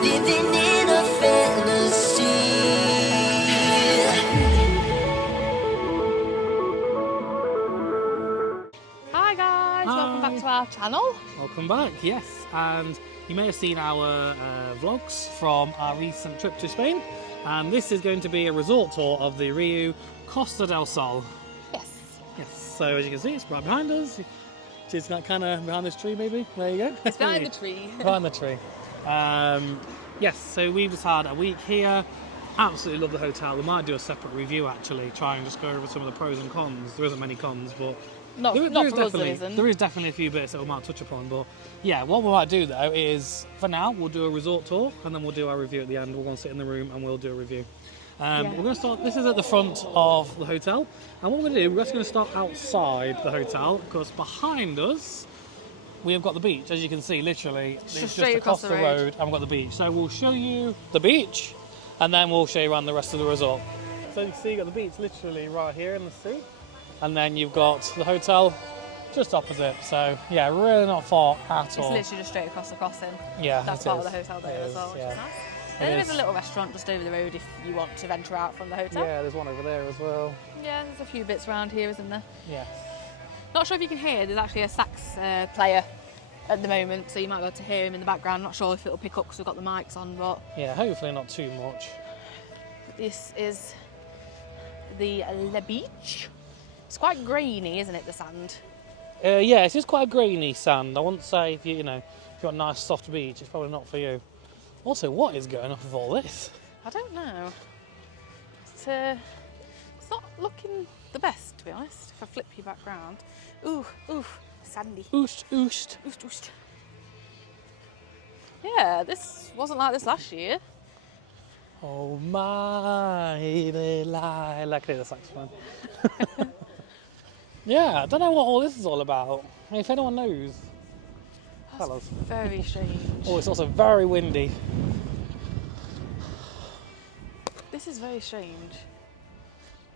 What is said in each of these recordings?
living in a fantasy. Hi guys, welcome back to our channel. Welcome back, yes, and you may have seen our vlogs from our recent trip to Spain, and this is going to be a resort tour of the RIU Costa del Sol. Yes. Yes, so as you can see, it's right behind us. It's kind of behind this tree, maybe. There you go. It's behind the tree. Behind the tree. Yes, so we've just had a week here. Absolutely love the hotel. We might do a separate review actually, try and just go over some of the pros and cons. There isn't many cons, but Not for us, there isn't. There is definitely a few bits that we might touch upon, but yeah, what we might do though is, for now, we'll do a resort tour and then we'll do our review at the end. We'll go and sit in the room and we'll do a review. We're going to start, this is at the front of the hotel, and what we're going to do, we're just going to start outside the hotel, because behind us, we have got the beach, as you can see, literally, it's just across the road, and we've got the beach. So we'll show you the beach, and then we'll show you around the rest of the resort. So you can see you've got the beach literally right here in the sea, and then you've got the hotel just opposite, so yeah, really not far at all. It's literally just straight across the crossing. Yeah, that's part of the hotel there as well, which is nice. And there is a little restaurant just over the road if you want to venture out from the hotel. Yeah, there's one over there as well. Yeah, there's a few bits around here, isn't there? Yes. Not sure if you can hear, there's actually a sax player at the moment, so you might be able to hear him in the background. Not sure if it'll pick up because we've got the mics on, but... Yeah, hopefully not too much. This is the beach. It's quite grainy, isn't it, the sand? Yeah, it's just quite a grainy sand. I wouldn't say if you got a nice soft beach, it's probably not for you. Also, what is going on with all this? I don't know. It's not looking the best, to be honest. If I flip you back round. Ooh, sandy. Oost. Yeah, this wasn't like this last year. Oh my, like the saxophone. Yeah, I don't know what all this is all about. I mean, if anyone knows, tell us. Very strange. Oh, it's also very windy. This is very strange.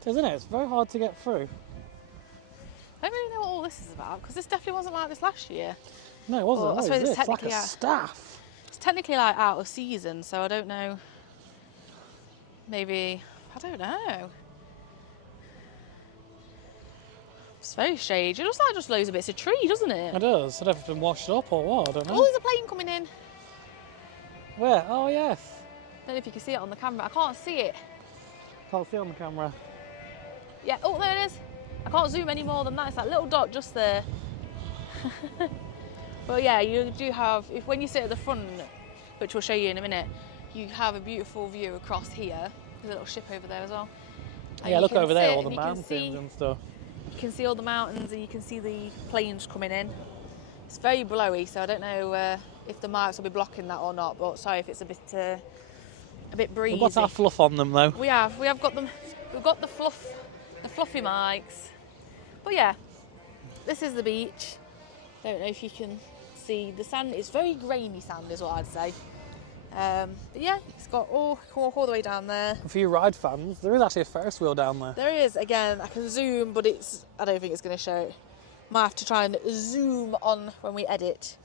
Isn't it? It's very hard to get through. I don't really know what all this is about, because this definitely wasn't like this last year. No, it wasn't. Well, I suppose it's like a staff. It's technically like out of season, so I don't know. Maybe, I don't know. It's very strange. It looks like just loads of bits of tree, doesn't it? It does. I don't know if it's been washed up or what, I don't know. Oh, there's a plane coming in. Where? Oh, yes. I don't know if you can see it on the camera. I can't see it. Can't see on the camera. Yeah, oh, there it is. I can't zoom any more than that. It's that little dot just there. But yeah, you do have, when you sit at the front, which we'll show you in a minute, you have a beautiful view across here. There's a little ship over there as well. And yeah, look over there, all the mountains and stuff. You can see all the mountains and you can see the planes coming in. It's very blowy, so I don't know if the mics will be blocking that or not, but sorry if it's a bit breezy. We've got our fluff on them though. We have got them. We've got the fluffy mics. But yeah, this is the beach. Don't know if you can see the sand. It's very grainy sand, is what I'd say. But yeah, it's got all the way down there. For you ride fans, there is actually a Ferris wheel down there. There is. Again, I can zoom, but I don't think it's going to show it. Might have to try and zoom on when we edit.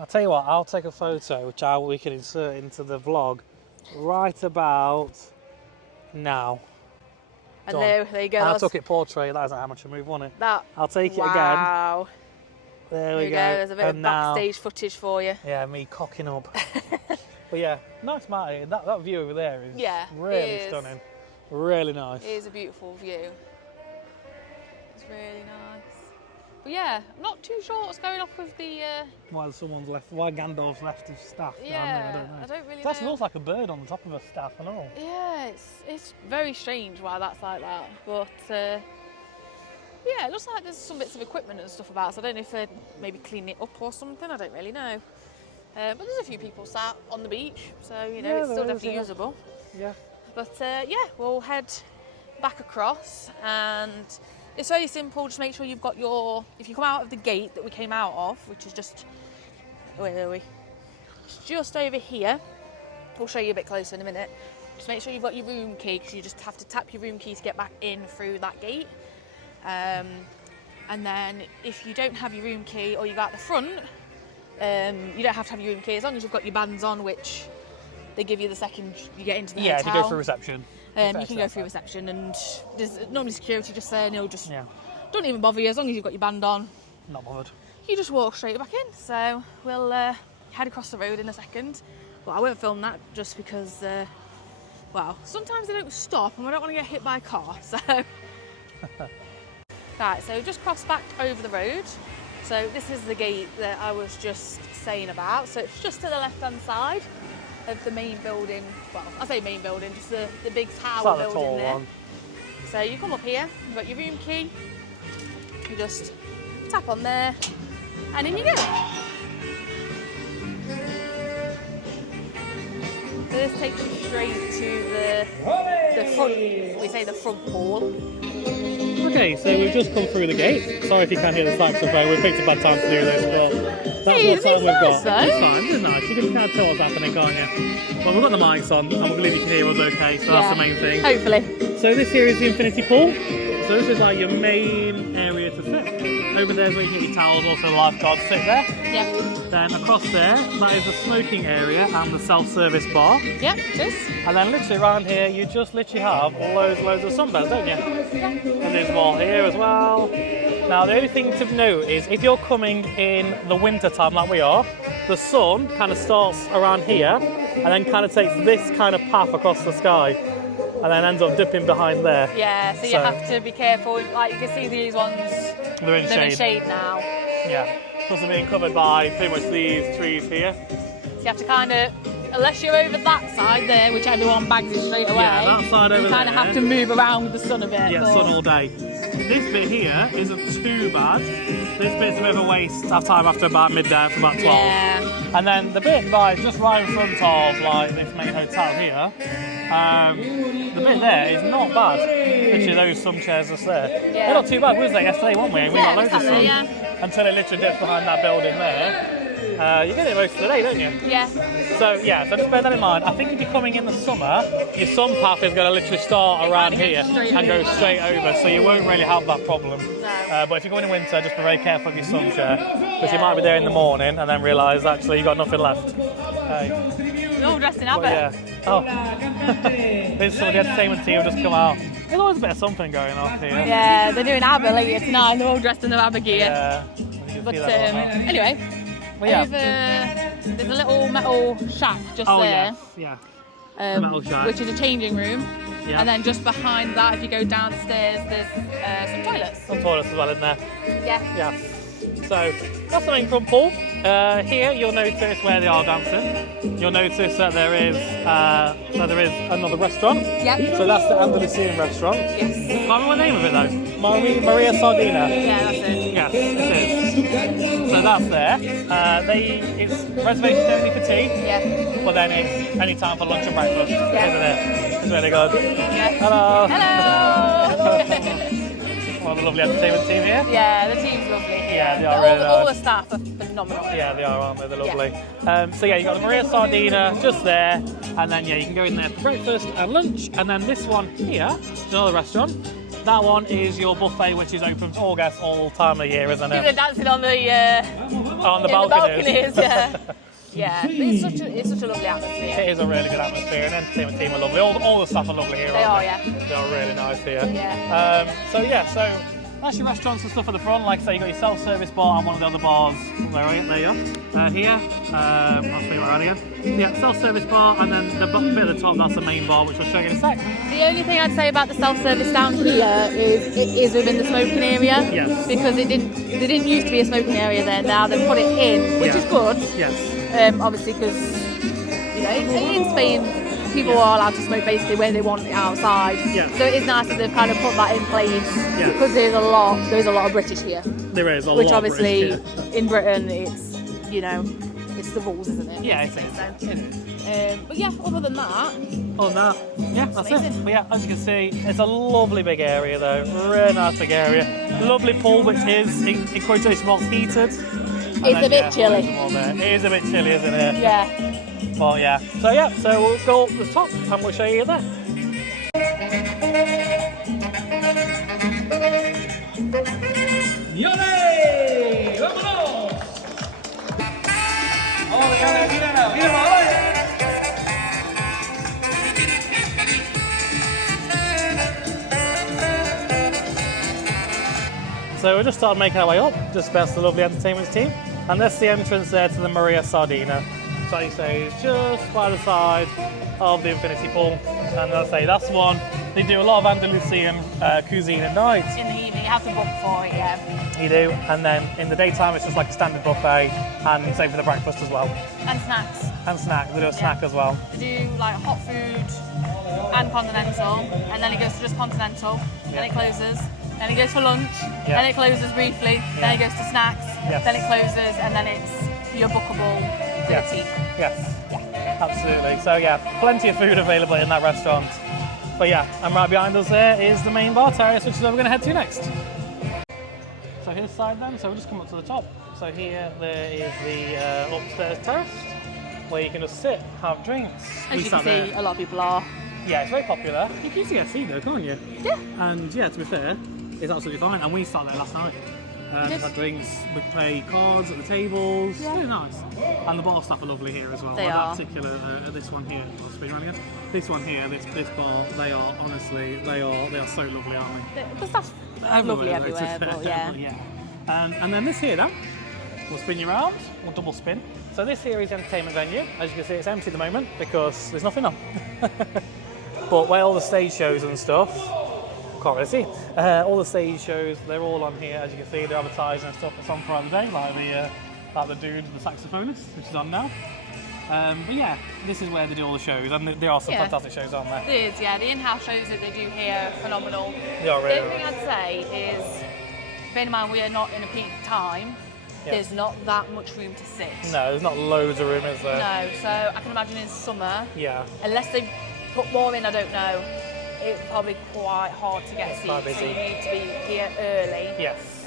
I'll tell you what, I'll take a photo which we can insert into the vlog right about now. And there you go. I took it portrait. That isn't how much I move on it. I'll take it again. Wow. There we go. There's a bit of backstage footage for you. Yeah, me cocking up. But yeah, nice mountain. That view over there is really stunning. Really nice. It is a beautiful view. It's really nice. But yeah, I'm not too sure what's going off with the... Why Gandalf's left his staff down there, I don't know. I don't really know. It actually looks like a bird on the top of a staff and all. Yeah, it's very strange why that's like that. But yeah, it looks like there's some bits of equipment and stuff about, so I don't know if they're maybe cleaning it up or something, I don't really know. But there's a few people sat on the beach, so you know, it's still definitely usable. Yeah. But yeah, we'll head back across, and it's very simple. Just make sure you've got if you come out of the gate that we came out of, which is just, where are we? It's just over here. We'll show you a bit closer in a minute. Just make sure you've got your room key, because you just have to tap your room key to get back in through that gate. And then if you don't have your room key, or you go out the front, you don't have to have your room key as long as you've got your bands on, which they give you the second you get into the Yeah, hotel. to go through reception. You can go through reception, and there's normally security just there, and he'll just Yeah. don't even bother you as long as you've got your band on. Not bothered. You just walk straight back in. So we'll head across the road in a second. But I won't film that just because, well, sometimes they don't stop, and I don't want to get hit by a car. So, right. So just cross back over the road. So this is the gate that I was just saying about. So it's just to the left-hand side of the main building. Well, I say main building, just the big tower It's like the building tall there. one. So you come up here, you've got your room key, you just tap on there, and in you go. So this takes you straight to the front, we say the front hall. Okay, so we've just come through the gate. Sorry if you can't hear the saxophone, we picked a bad time to do this, but that's Hey, what time we've nice, got. though. It's fine, it's nice. You can kind of tell what's happening, can't you? Well, we've got the mics on, and we believe you can hear us okay, so that's the main thing. Hopefully. So this here is the infinity pool. So this is like your main area to sit. Over there is where you get your towels, also the lifeguards sit there. Yeah. Then across there, that is the smoking area and the self-service bar. Yeah, it is. And then literally around here, you just literally have loads of sunbeds, don't you? Yeah. And there's more here as well. Now the only thing to note is if you're coming in the winter time like we are, the sun kind of starts around here and then kind of takes this kind of path across the sky and then ends up dipping behind there. Yeah, so you have to be careful. Like you can see these ones, They're in they're in shade. shade now. Yeah. Plus they're being covered by pretty much these trees here. So you have to kind of, unless you're over that side there, which everyone bags it straight away, Yeah, that side over you kind of there. have to move around with the sun a bit. Yeah, but- sun all day. This bit here isn't too bad. This bit's a bit of a waste of time after about midday, after about 12. Yeah. And then the bit like just right in front of like this main hotel here, the bit there is not bad. Literally those sun chairs just there. Yeah. They're not too bad, was they yesterday, weren't we? We Yeah, got loads of sun. exactly, yeah. Until it literally dips behind that building there. You get it most of the day, don't you? Yeah. So yeah, so just bear that in mind. I think if you're coming in the summer, your sun path is going to literally start around here and go straight over, so you won't really have that problem. No. But if you're going in winter, just be very careful of your sun share, because you might be there in the morning and then realise actually you've got nothing left. We're all dressed in But Abbott. yeah. Oh, there's some of the entertainment team have just come out. There's always a bit of something going on here. Yeah, they're doing ABBA later tonight, and they're all dressed in their ABBA gear. Yeah. You can But see that all. anyway, But yeah. there's a little metal shack just Oh there, yeah. The metal shack. which is a changing room. Yeah. And then just behind that, if you go downstairs, there's some toilets. Some toilets as well in there. Yeah. Yeah. So that's the main front pool. Here you'll notice where they are dancing. You'll notice that there is another restaurant. Yeah. So that's the Andalusian restaurant. Yes. I can't remember the name of it though. Maria Sardina. Yeah, that's it. Yes, it is. So that's there. It's reservation only for tea, Yeah. but then it's any time for lunch and breakfast, Yeah. isn't it? It's really good. Yeah. Hello. Hello. Well, the lovely entertainment team here. Yeah, the team's lovely here. Yeah, they are all, really all nice. the staff are phenomenal. Yeah, they are, aren't they? They're lovely. So yeah, you've got the Maria Sardina just there, and then yeah, you can go in there for breakfast and lunch, and then this one here is another restaurant. That one is your buffet, which is open to all guests all time of year, isn't People are it? dancing on the On the in balconies. the balconies. Yeah. Yeah, it's such a lovely atmosphere. It is a really good atmosphere, and the entertainment team are lovely. All the staff are lovely here. They aren't are, yeah. They are really nice here. Yeah. So that's your restaurants and stuff at the front. Like I say, you got your self-service bar and one of the other bars. Where are you? There you are. Here. I'll show you around again. So yeah, self-service bar, and then the bit at the top, that's the main bar, which I'll show you in a sec. The only thing I'd say about the self-service down here is it is within the smoking area. Yes. Because there didn't used to be a smoking area there. Now they've put it in, which is good. Yes. Obviously, because in Spain people are allowed to smoke basically where they want it outside. Yeah. So it is nice that they've kind of put that in place Yeah. because there's a lot of British here. There is a Which lot of obviously British here. in Britain it's it's the rules, isn't it? Yeah, it is. It is. But yeah, other than that, Oh no. Yeah, that's amazing. it. But yeah, as you can see, it's a lovely big area though. Really nice big area. Lovely pool, which is in quotation marks heated. It's a bit chilly. It is a bit chilly, isn't it? yeah. Well, yeah. So we'll go up the top and we'll show you there. ¡Yole! ¡Vámonos! ¡Vamos, mira, mira, mira, So we just started making our way up, just past the lovely entertainment team. And that's the entrance there to the Maria Sardina. So like you say, it's just by the side of the infinity pool. And as I say, that's one. They do a lot of Andalusian cuisine at night. In the evening, you have to book for it, yeah. You do, and then in the daytime it's just like a standard buffet, and same for the breakfast as well. And snacks. And snack, they do a snack as well. They do like hot food and continental, and then it goes to just continental, then it closes, then it goes for lunch, then it closes briefly, then it goes to snacks, then it closes, and then it's your bookable for the tea. Yes, absolutely. So yeah, plenty of food available in that restaurant. But yeah, and right behind us there is the main bar terrace, which is where we're going to head to next. So here's the side then, so we'll just come up to the top. So here there is the upstairs terrace, where you can just sit, have drinks. As you can see, a lot of people are. Yeah, it's very popular. You can usually get a seat though, can't you? Yeah. And yeah, to be fair, it's absolutely fine. And we sat there last night. Just had drinks, we play cards at the tables. Yeah. Really nice. And the bar staff are lovely here as well. They are. Particular, this one here. I'll spin around again. This one here, this bar. They are honestly, they are so lovely, aren't they? The staff's lovely everywhere, but yeah. Yeah. And then this here, then, we'll spin you around. We'll double spin. So this here is the entertainment venue. As you can see, it's empty at the moment because there's nothing on. But where all the stage shows and stuff, can't really see. All the stage shows, they're all on here. As you can see, they're advertising and stuff that's on throughout the day, like the dude, the saxophonist, which is on now. But yeah, this is where they do all the shows, and there are some fantastic shows on there. There is, yeah. The in-house shows that they do here are phenomenal. They are really The only thing I'd say is, bear in mind we are not in a peak time. There's not that much room to sit. No, there's not loads of room, is there? No, so I can imagine in summer, unless they put more in, I don't know, it's probably quite hard to get seats, so you need to be here early. Yes.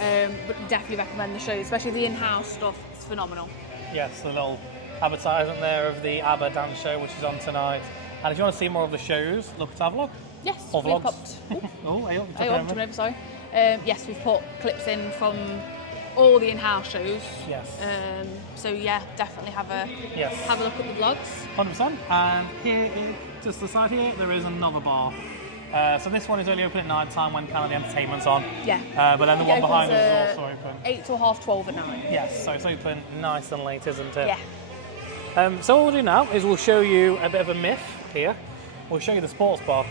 But definitely recommend the show, especially the in-house stuff, it's phenomenal. Yes, the little advertisement there of the ABBA dance show, which is on tonight. And if you want to see more of the shows, look at our vlog. Yes, or we've vlogs. popped. Sorry. Yes, we've put clips in from all the in-house shows. Yes. So yeah, definitely have a look at the vlogs. 100%. And here, just to the side here, there is another bar. So this one is only open at night time when kind of the entertainment's on. Yeah. But then the one behind us is also open. 8 till 12:30 at night. Yes, so it's open nice and late, isn't it? Yeah. So what we'll do now is we'll show you a bit of a myth here. We'll show you the sports bar.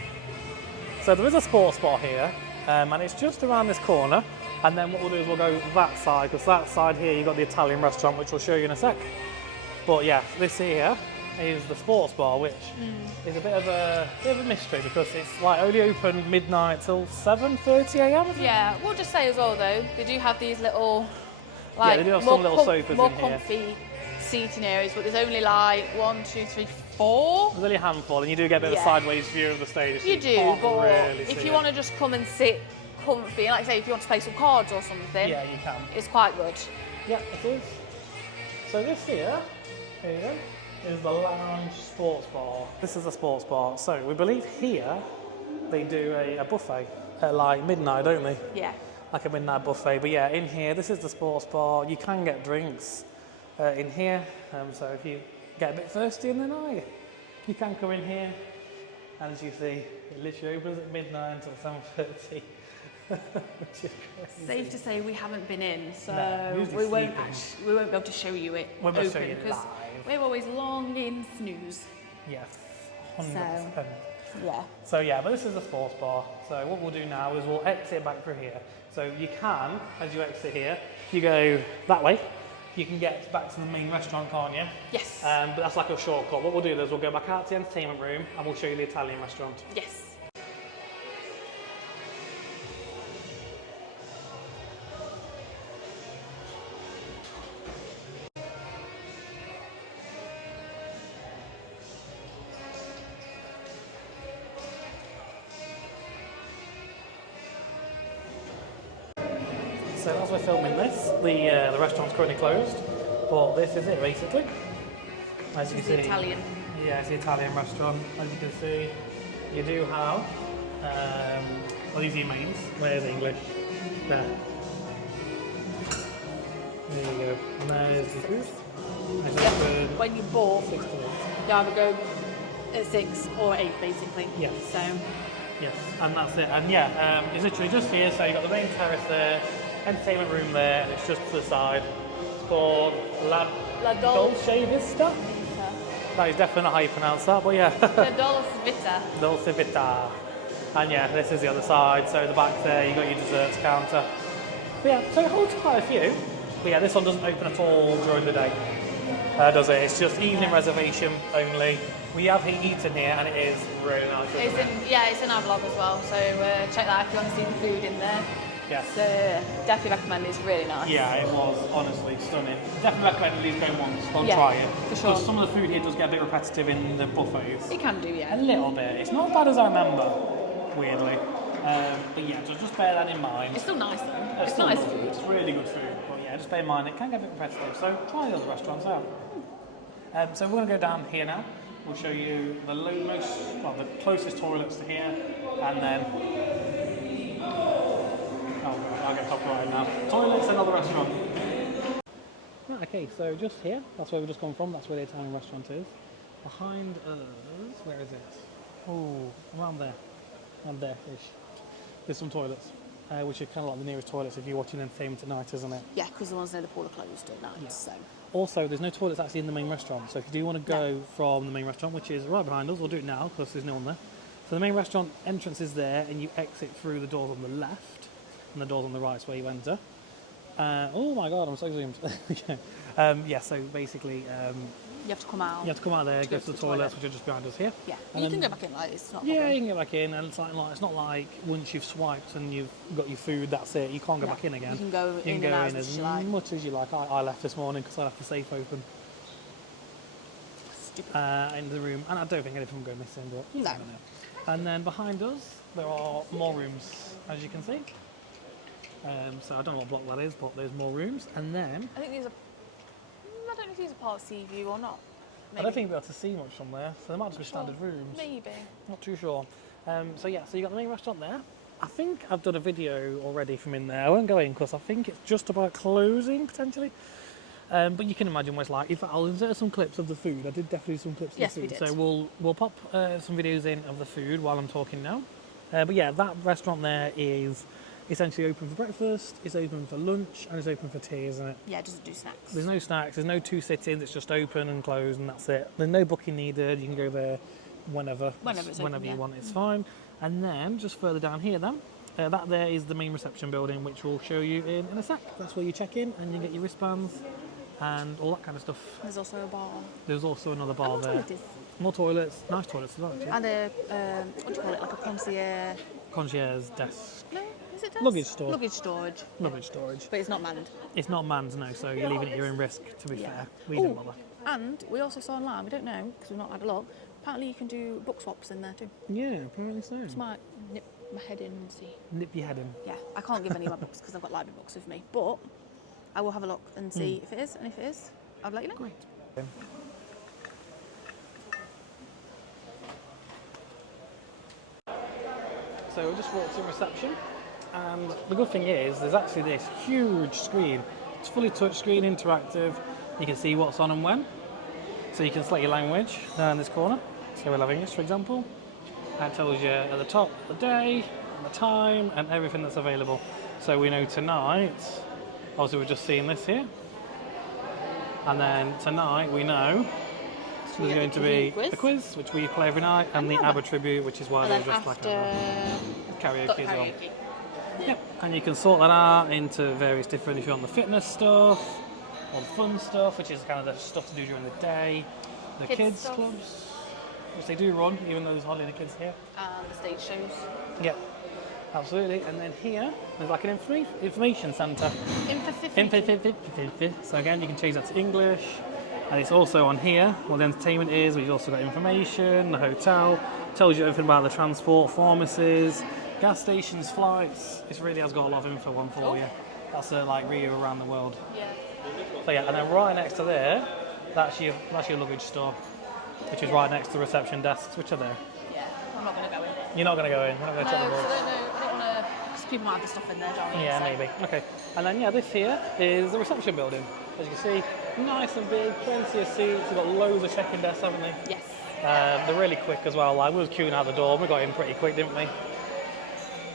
So there is a sports bar here, and it's just around this corner. And then what we'll do is we'll go that side, because that side here you've got the Italian restaurant, which we'll show you in a sec. But yeah, this here is the sports bar, which is a bit of a mystery, because it's like only open midnight till 7:30 a.m. Yeah, we'll just say as well though, they do have these little, they do have some little sofas more in here. comfy seating areas, but there's only like 1, 2, 3, 4. There's only a handful, and you do get a bit of a sideways view of the stage. You do, but really if you want to just come and sit comfy, like I say, if you want to play some cards or something, yeah, you can. It's quite good. Yeah, it is. So this here you go, is the lounge sports bar. This is a sports bar. So we believe here they do a buffet at like midnight, don't they? Yeah. Like a midnight buffet. But yeah, in here, this is the sports bar. You can get drinks in here. So if you get a bit thirsty in the night, you can come in here. And as you see, it literally opens at midnight until 7:30. Which is crazy. Safe to say we haven't been in, so we won't be able to show you it open, because we're always long in snooze. Yes, 100%. So yeah, but this is the sports bar. So what we'll do now is we'll exit back through here. So you can, as you exit here, if you go that way, you can get back to the main restaurant, can't you? Yes. But that's like a shortcut. What we'll do is we'll go back out to the entertainment room and we'll show you the Italian restaurant. Yes. So as we're filming this, the restaurant's currently closed, but this is it basically. As you can see, Italian. Yeah, it's the Italian restaurant. As you can see, you do have these are your mains. Where's English? There. There you go. And there's the food. When you book, you either go at 6 or 8 basically. Yes. So. Yes, and that's it. And yeah, it's literally just here. So you've got the main terrace there. entertainment room there, and it's just to the side. It's called La Dolce Vista. That is definitely not how you pronounce that, but yeah. La Dolce Vita. Dolce Vita. And yeah, this is the other side, so the back there, you've got your desserts counter. But yeah, so it holds quite a few. But yeah, this one doesn't open at all during the day, does it? It's just evening reservation only. We have eaten here, and it is really nice. It's in our vlog as well, so check that if you want to see the food in there. Yes. So definitely recommend it. It's really nice. Yeah, it was honestly stunning. Definitely recommend at least going once. Go and try it. For sure. Because some of the food here does get a bit repetitive in the buffets. It can do, yeah. A little bit. It's not as bad as I remember, weirdly. But yeah, just bear that in mind. It's still nice though. It's nice good. food. It's really good food. But yeah, just bear in mind it can get a bit repetitive. So try the other restaurants out. So we're going to go down here now. We'll show you the closest toilets to here, and then I'll get copyrighted now. Toilets and other restaurant. Right, okay, so just here, that's where we've just come from. That's where the Italian restaurant is. Behind us, where is it? Oh, around there-ish. There's some toilets, which are kind of like the nearest toilets if you're watching entertainment at night, isn't it? Yeah, because the ones near the pool are closed at night. Yeah. So. Also, there's no toilets actually in the main restaurant, so if you do want to go from the main restaurant, which is right behind us, we'll do it now because there's no one there. So the main restaurant entrance is there, and you exit through the doors on the left, and the doors on the right is where you enter. Oh my god, I'm so zoomed. Okay. Yeah, so basically you have to come out. you have to come out there, go to the toilets, which are just behind us here. Yeah, And you can then- go back in. Like it's not. Yeah, you can get back in, and it's not like once you've swiped and you've got your food, that's it. You can't go back in again. You can go You in can and go out in as as you like. much as you like. I left this morning because I left the safe open Stupid. in the room, and I don't think anything will go missing. But you No. never know. And then behind us, there are more rooms, as you can see. So I don't know what block that is, but there's more rooms. And then I think these are. I don't know if these are part of Sea View or not. Maybe. I don't think you'll be able to see much from there, so there might just be standard rooms. Maybe. Not too sure. So yeah, so you got the main restaurant there. I think I've done a video already from in there. I won't go in because I think it's just about closing potentially. But you can imagine what it's like. In fact, I'll insert some clips of the food. I did definitely some clips of Yes, the we food. did. So we'll pop some videos in of the food while I'm talking now. But yeah, that restaurant there is essentially open for breakfast, it's open for lunch, and it's open for tea, isn't it? Yeah, it doesn't do snacks. There's no snacks, there's no two sit-ins, it's just open and closed, and that's it. There's no booking needed, you can go there whenever It's open, you yeah. want, it's fine. And then, just further down here then, that there is the main reception building, which we'll show you in a sec. That's where you check in, and you get your wristbands, and all that kind of stuff. There's also a bar. There's also another bar And there. toilet is. More toilets, nice toilets as well, actually. And a what do you call it? Like a concierge. Concierge desk. No, is it desk? Luggage store. Luggage storage. Luggage storage. But it's not manned. It's not manned, no, so you're leaving it at your own risk, to be Yeah. fair. We didn't bother. And we also saw online. We don't know because we've not had a look. Apparently, you can do book swaps in there too. Yeah, apparently so. So I might nip my head in and see. Nip your head in. Yeah, I can't give any of my books because I've got library books with me. But I will have a look and see if it is. And if it is, I'll let you know. Great. So we just walked in reception, and the good thing is there's actually this huge screen. It's fully touchscreen, interactive. You can see what's on and when. So you can select your language down in this corner. So we'll have English, for example. And it tells you at the top the day, and the time, and everything that's available. So we know tonight, obviously we've just seen this here. And then tonight we know there's going to be a quiz, which we play every night, and the ABBA tribute, which is why And there's then just like after a karaoke got as well. karaoke. Yep, and you can sort that out into various different, if you want the fitness stuff, or the fun stuff, which is kind of the stuff to do during the day, the kids stuff. clubs, which they do run, even though there's hardly any kids here. And the stage shows. Yep, absolutely. And then here, there's like an information centre. So again, you can change that to English. And it's also on here what the entertainment is. We've also got information, the hotel, tells you everything about the transport, pharmacies, gas stations, flights. It really has got a lot of info on for you. That's like RIU around the world. Yeah. So yeah, and then right next to there, that's your luggage store, which is right next to the reception desks, which are there. Yeah. I'm not going to go in. You're not going to go in. We're not going to check the No, rules. I don't know. I don't want to. Because people might have the stuff in there, don't they? Yeah, So- maybe. Okay. And then, yeah, this here is the reception building. As you can see, nice and big, plenty of seats. We've got loads of check-in desks, haven't they? Yes. They're really quick as well. Like, we was queuing out the door. We got in pretty quick, didn't we?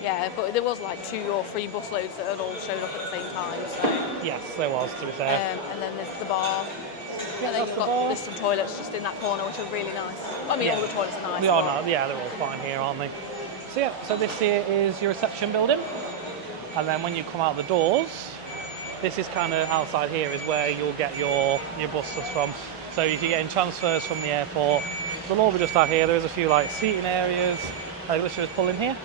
Yeah, but there was like 2 or 3 bus loads that had all showed up at the same time. So. Yes, there was, to be fair. And then there's the bar. Yeah, And then that's you've the got bar. there's some toilets just in that corner, which are really nice. I mean, Yeah. all the toilets are nice. They are but- not, yeah, they're all fine here, aren't they? So yeah, so this here is your reception building. And then when you come out the doors, this is kind of outside here is where you'll get your buses from. So if you're getting transfers from the airport, they'll all be just out here. There's a few like seating areas. Like literally just pull in here.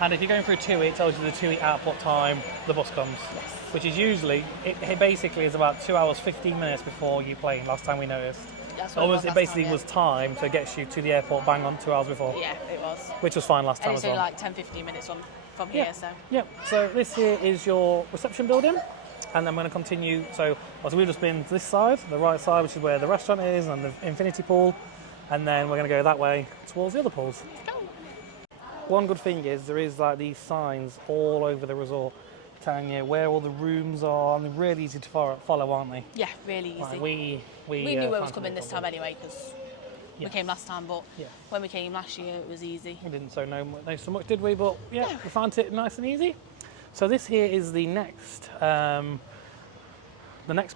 And if you're going through TUI, it tells you the TUI output time the bus comes. Yes. Which is usually, it basically is about 2 hours, 15 minutes before you plane, last time we noticed. That's what it was It last basically time, yeah. was time, so it gets you to the airport bang on 2 hours before. Yeah, it was. Which was fine last time And as it's only well. like 10-15 minutes from here, so. Yeah, so this here is your reception building, and I'm going to continue. So we've just been to this side, the right side, which is where the restaurant is and the infinity pool, and then we're going to go that way towards the other pools. One good thing is there is like these signs all over the resort telling you where all the rooms are, and they're really easy to follow, aren't they? Yeah, really easy. Like we knew where was coming this time anyway, because we came last time, but Yeah. when we came last year, it was easy. We didn't know so much, did we? But yeah, we found it nice and easy. So this here is the next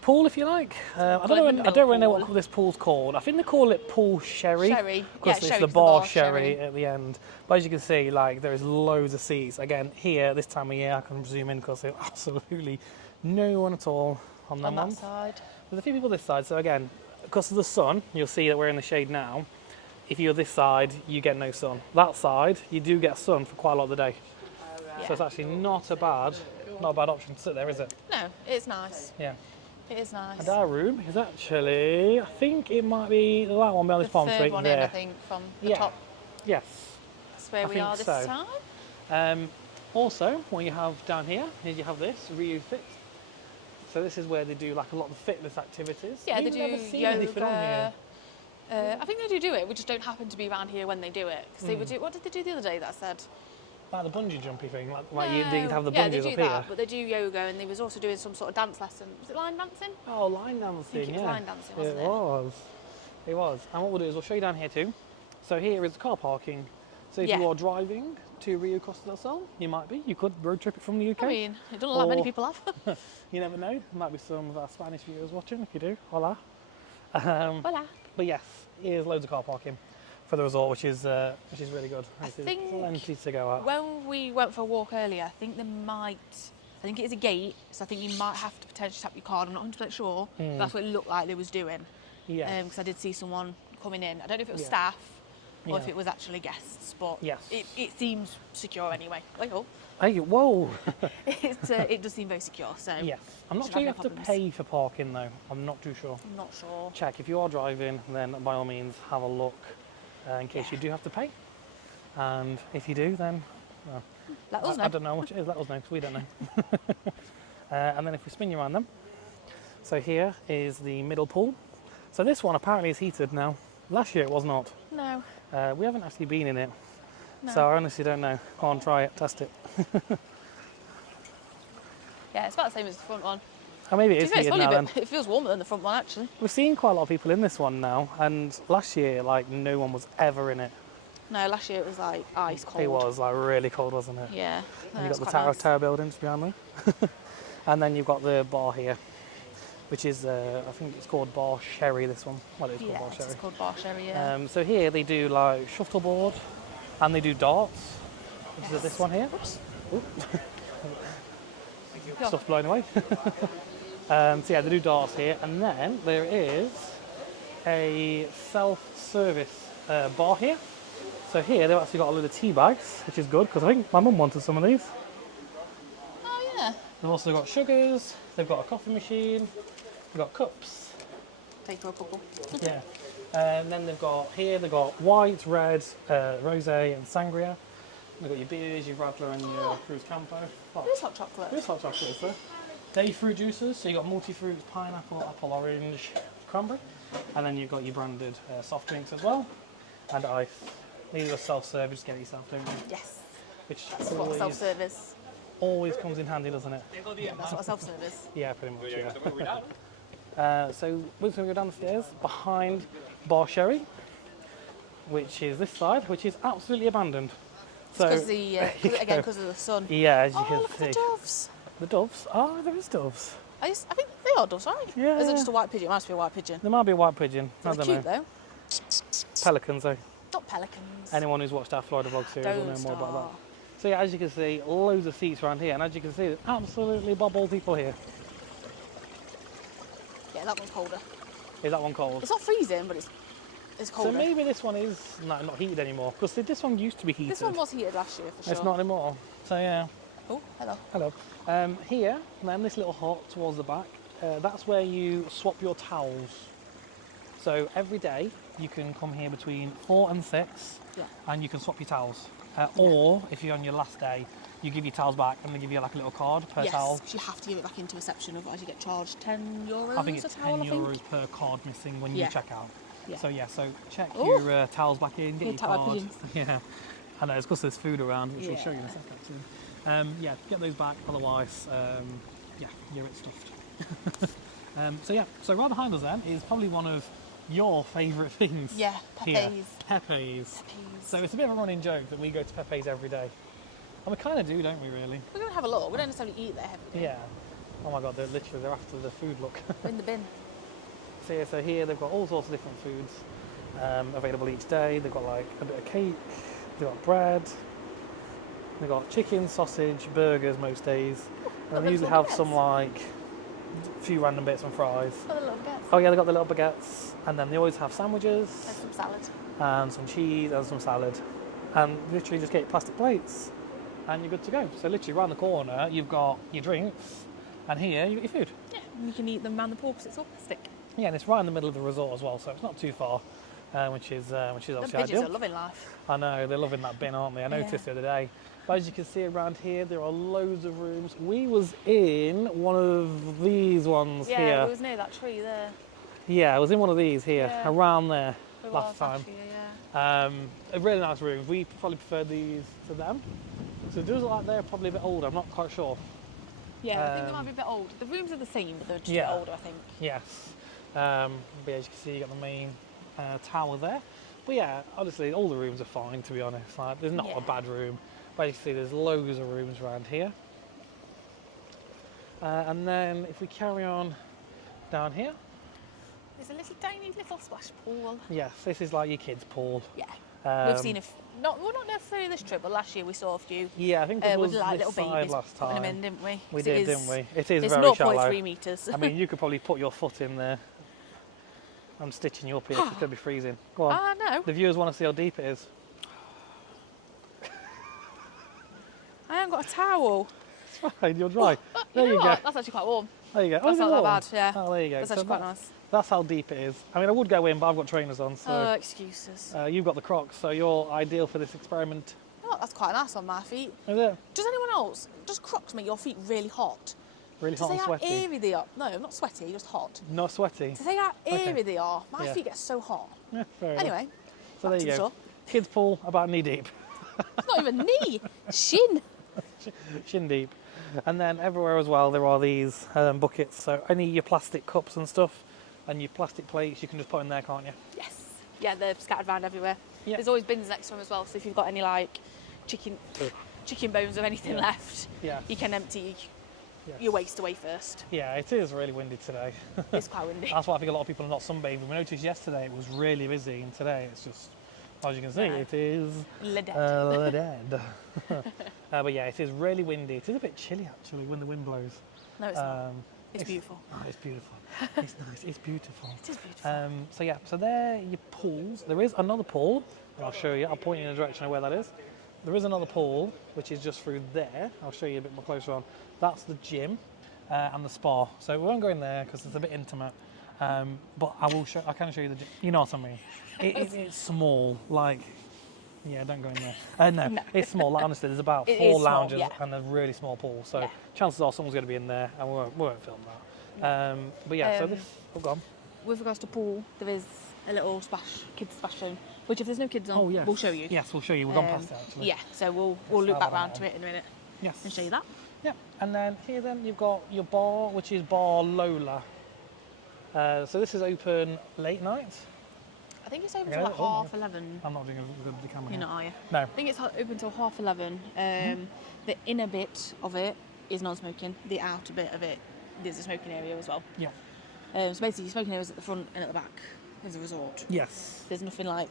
pool, if you like. I don't really know what this pool's called. I think they call it Pool Sherry. Sherry. Because Yeah, it's Sherry, the 'cause bar sherry at the end. But as you can see, like there is loads of seats. Again, here this time of year, I can zoom in because there's absolutely no one at all on them On that ones. side. There's a few people this side. So again, because of the sun, you'll see that we're in the shade now. If you're this side, you get no sun. That side, you do get sun for quite a lot of the day. So it's actually not a bad option to sit there, is it? No, it's nice. Yeah. It is nice. And our room is actually, I think it might be that one behind this The palm third tree one there. in, I think, from the Yeah. top. Yes. That's where I we think are this so. time. Also, what you have down here is you have this RIU Fit. So this is where they do like a lot of fitness activities. Yeah, they We've do never seen anything on here. yoga. I think they do it. We just don't happen to be around here when they do it. Because they would do. What did they do the other day that I said? Like the bungee jumpy thing, like No. you'd have the Yeah, they bungees do up that, here. but they do yoga, and they was also doing some sort of dance lesson. Was it line dancing? Oh, line dancing, I think it was line dancing, wasn't it? It was. And what we'll do is we'll show you down here too. So here is car parking. So if Yeah. you are driving to RIU Costa Del Sol, you might be. You could road trip it from the UK. I mean, it doesn't look like many Or- people have. You never know. There might be some of our Spanish viewers watching. If you do, hola. Voila. But yes, here's loads of car parking for the resort, which is really good. I This is think plenty to go at. When we went for a walk earlier, I think I think it is a gate, so I think you might have to potentially tap your card. I'm not 100% sure. But that's what it looked like they was doing. Yeah. Because I did see someone coming in. I don't know if it was Yeah. staff or if Yeah. it was actually guests, but Yes. it seems secure anyway. I hope. Hey, whoa. It does seem very secure. So Yes. I'm not should sure you have have no to problems. pay for parking though. I'm not too sure. I'm not sure. Check. If you are driving, then by all means have a look in case you do have to pay. And if you do, then well, Let us know. I don't know what it is. Let us know because we don't know. And then if we spin you around them, so here is the middle pool. So this one apparently is heated now. Last year it was not. No. We haven't actually been in it, No. so I honestly don't know. Go on, try it, test it. Yeah, it's about the same as the front one. Or maybe it To is be fair, it's heated probably now a then. bit, it feels warmer than the front one actually. We've seen quite a lot of people in this one now, and last year, like, no one was ever in it. No, last year it was like ice cold. It was, like, really cold, wasn't it? Yeah. And you've it's got the quite tower, nice. tower buildings behind me. And then you've got the bar here, which is, I think it's called Bar Sherry, this one. Well, it's called Yeah, Bar it's Sherry. just called bar sherry. Yeah. So here they do, like, shuffleboard, and they do darts, which is this one here. Oops. Oop. Go. Stuff blown away. So yeah, they do darts here, and then there is a self-service bar here. So here they've actually got a load of tea bags, which is good because I think my mum wanted some of these. Oh yeah. They've also got sugars. They've got a coffee machine. They've got cups. Take for a couple. Yeah. And then they've got white, red, rosé, and sangria. They've got your beers, your radler, and your Cruz Campo. Oh, There's hot chocolate. there's hot chocolate, is there? Day fruit juices, so you've got multi-fruits, pineapple, apple, orange, cranberry. And then you've got your branded soft drinks as well, and ice. These are self-serve, just get it yourself, don't you? Yes. Which That's what a self-service. always comes in handy, doesn't it? Yeah, that's what a self-service. Yeah, pretty much, yeah. So we're going to go down the stairs behind Bar Sherry, which is this side, which is absolutely abandoned. So because because of the sun. yeah, as you Oh, can look see. at the doves. The doves? Oh, there is doves. I think they are doves, right? Yeah. Is it just a white pigeon? It must be a white pigeon. There might be a white pigeon. I They're don't cute know. though. Pelicans though. Not pelicans. Anyone who's watched our Florida vlog series will know Don't more about start. that. So yeah, as you can see, loads of seats around here, and as you can see, there's absolutely bubble people here. Yeah, that one's colder. Is that one cold? It's not freezing, but it's colder. So maybe this one is not heated anymore, because this one used to be heated. This one was heated last year for sure. It's not anymore. So yeah. Oh, hello. Hello. Here, then this little hut towards the back, that's where you swap your towels. So every day you can come here between 4 and 6, and you can swap your towels. Or if you're on your last day, you give your towels back and they give you like a little card per towel. Yes, you have to give it back into reception, otherwise you get charged €10 I think it's a towel, €10 per card missing when you check out. Yeah. So yeah, so check Oh. your towels back in, get your towel card. pigeons. Yeah, I know it's because there's food around, which we'll Yeah. show you in a second. Actually. Yeah, get those back. Otherwise, yeah, you're it stuffed. So yeah, so right behind us then is probably one of your favourite things. Yeah, here. Pepe's. Pepe's. So it's a bit of a running joke that we go to Pepe's every day. And we kind of do, don't we, really? We're going to have a look. We don't necessarily eat there every day. Yeah. Oh my God, they're after the food look. In the bin. So yeah, so here they've got all sorts of different foods available each day. They've got like a bit of cake, they've got bread, they've got chicken, sausage, burgers most days. And they usually have some like a few random bits and fries. Oh, the little baguettes. Oh yeah, they've got the little baguettes. And then they always have sandwiches. There's some salad. And some cheese and some salad. And literally just get your plastic plates and you're good to go. So literally around the corner you've got your drinks and here you've got your food. Yeah, and you can eat them around the pool because it's all plastic. Yeah, and it's right in the middle of the resort as well, so it's not too far, which is obviously The pigeons ideal. are loving life. I know, they're loving that bin, aren't they? I noticed the other day. But as you can see around here, there are loads of rooms. We was in one of these ones here. Yeah, it was near that tree there. Yeah, I was in one of these here, around there It last was time. actually, yeah. A really nice room. We probably prefer these to them. So it does look like they're probably a bit older, I'm not quite sure. Yeah, I think they might be a bit old. The rooms are the same, but they're just a bit older, I think. Yes. But yeah, as you can see, you got the main tower there. But yeah, honestly, all the rooms are fine, to be honest. Like, there's not a bad room. But you can see there's loads of rooms around here. And then if we carry on down here. There's a little tiny little splash pool. Yes, this is like your kids' pool. Yeah. We've seen not necessarily this trip, but last year we saw a few. Yeah, I think it was with like this little side babies last putting time. them in, didn't we? We did, didn't we? It is it's very 0.3 shallow. metres. I mean, you could probably put your foot in there. I'm stitching you up here, it's going to be freezing. Go on. Ah, no. The viewers want to see how deep it is. I haven't got a towel. It's fine, you're dry. There You you know go. what? That's actually quite warm. There you go. That's is it not that warm? bad, yeah. Oh, there you go. That's actually quite nice. That's how deep it is. I mean, I would go in, but I've got trainers on, so Oh, excuses. you've got the Crocs, so you're ideal for this experiment. You know what? That's quite nice on my feet. Is it? Does anyone else, does Crocs make your feet really hot? Really To hot say and how sweaty? eerie they are. No, not sweaty, just hot. Not sweaty? To say how eerie Okay. they are, my Yeah. feet get so hot. Yeah, fair enough. Anyway, So back there to you the go. shore. Kids pool, about knee deep. It's not even knee, shin. Shin deep. And then everywhere as well there are these buckets, so any your plastic cups and stuff and your plastic plates you can just put in there, can't you? Yes. Yeah, they're scattered around everywhere. Yeah. There's always bins next to them as well, so if you've got any like chicken bones or anything left, Yeah. you can empty Yes. your waste away first. Yeah, it is really windy today. It's quite windy. That's why I think a lot of people are not sunbathing. We noticed yesterday it was really busy, and today it's just, as you can see, No. it is Dead. dead. But yeah, it is really windy. It is a bit chilly actually when the wind blows. No, it's not. It's beautiful. Oh, it's beautiful. It's nice. It's beautiful. It is beautiful. So yeah, so there are your pools. There is another pool, and I'll show you. I'll point you in the direction of where that is. There is another pool, which is just through there. I'll show you a bit more closer on. That's the gym and the spa. So we won't go in there because it's a bit intimate. But I will show. I can show you the gym. You know what I mean? It's small. Like, yeah, don't go in there. No, it's small. Like, honestly, there's about It 4 is small, lounges yeah. and a really small pool. So Yeah. chances are someone's going to be in there, and we won't film that. But yeah, so this. Oh, gone. With regards to pool, there is a little kids splash zone, which if there's no kids on, we'll show you. Yes, we'll show you. We've gone past it actually. Yeah, so we'll loop have back that round on. to it in a minute Yes. and show you that. Yeah, and then here then you've got your bar, which is Bar Lola. So this is open late night. I think it's open Yeah, till like oh, half 11. I'm not doing a good the camera You're here. not, are you? No. I think it's open till half 11. The inner bit of it is non-smoking. The outer bit of it, there's a smoking area as well. Yeah. So basically, smoking areas at the front and at the back is a resort. Yes. There's nothing like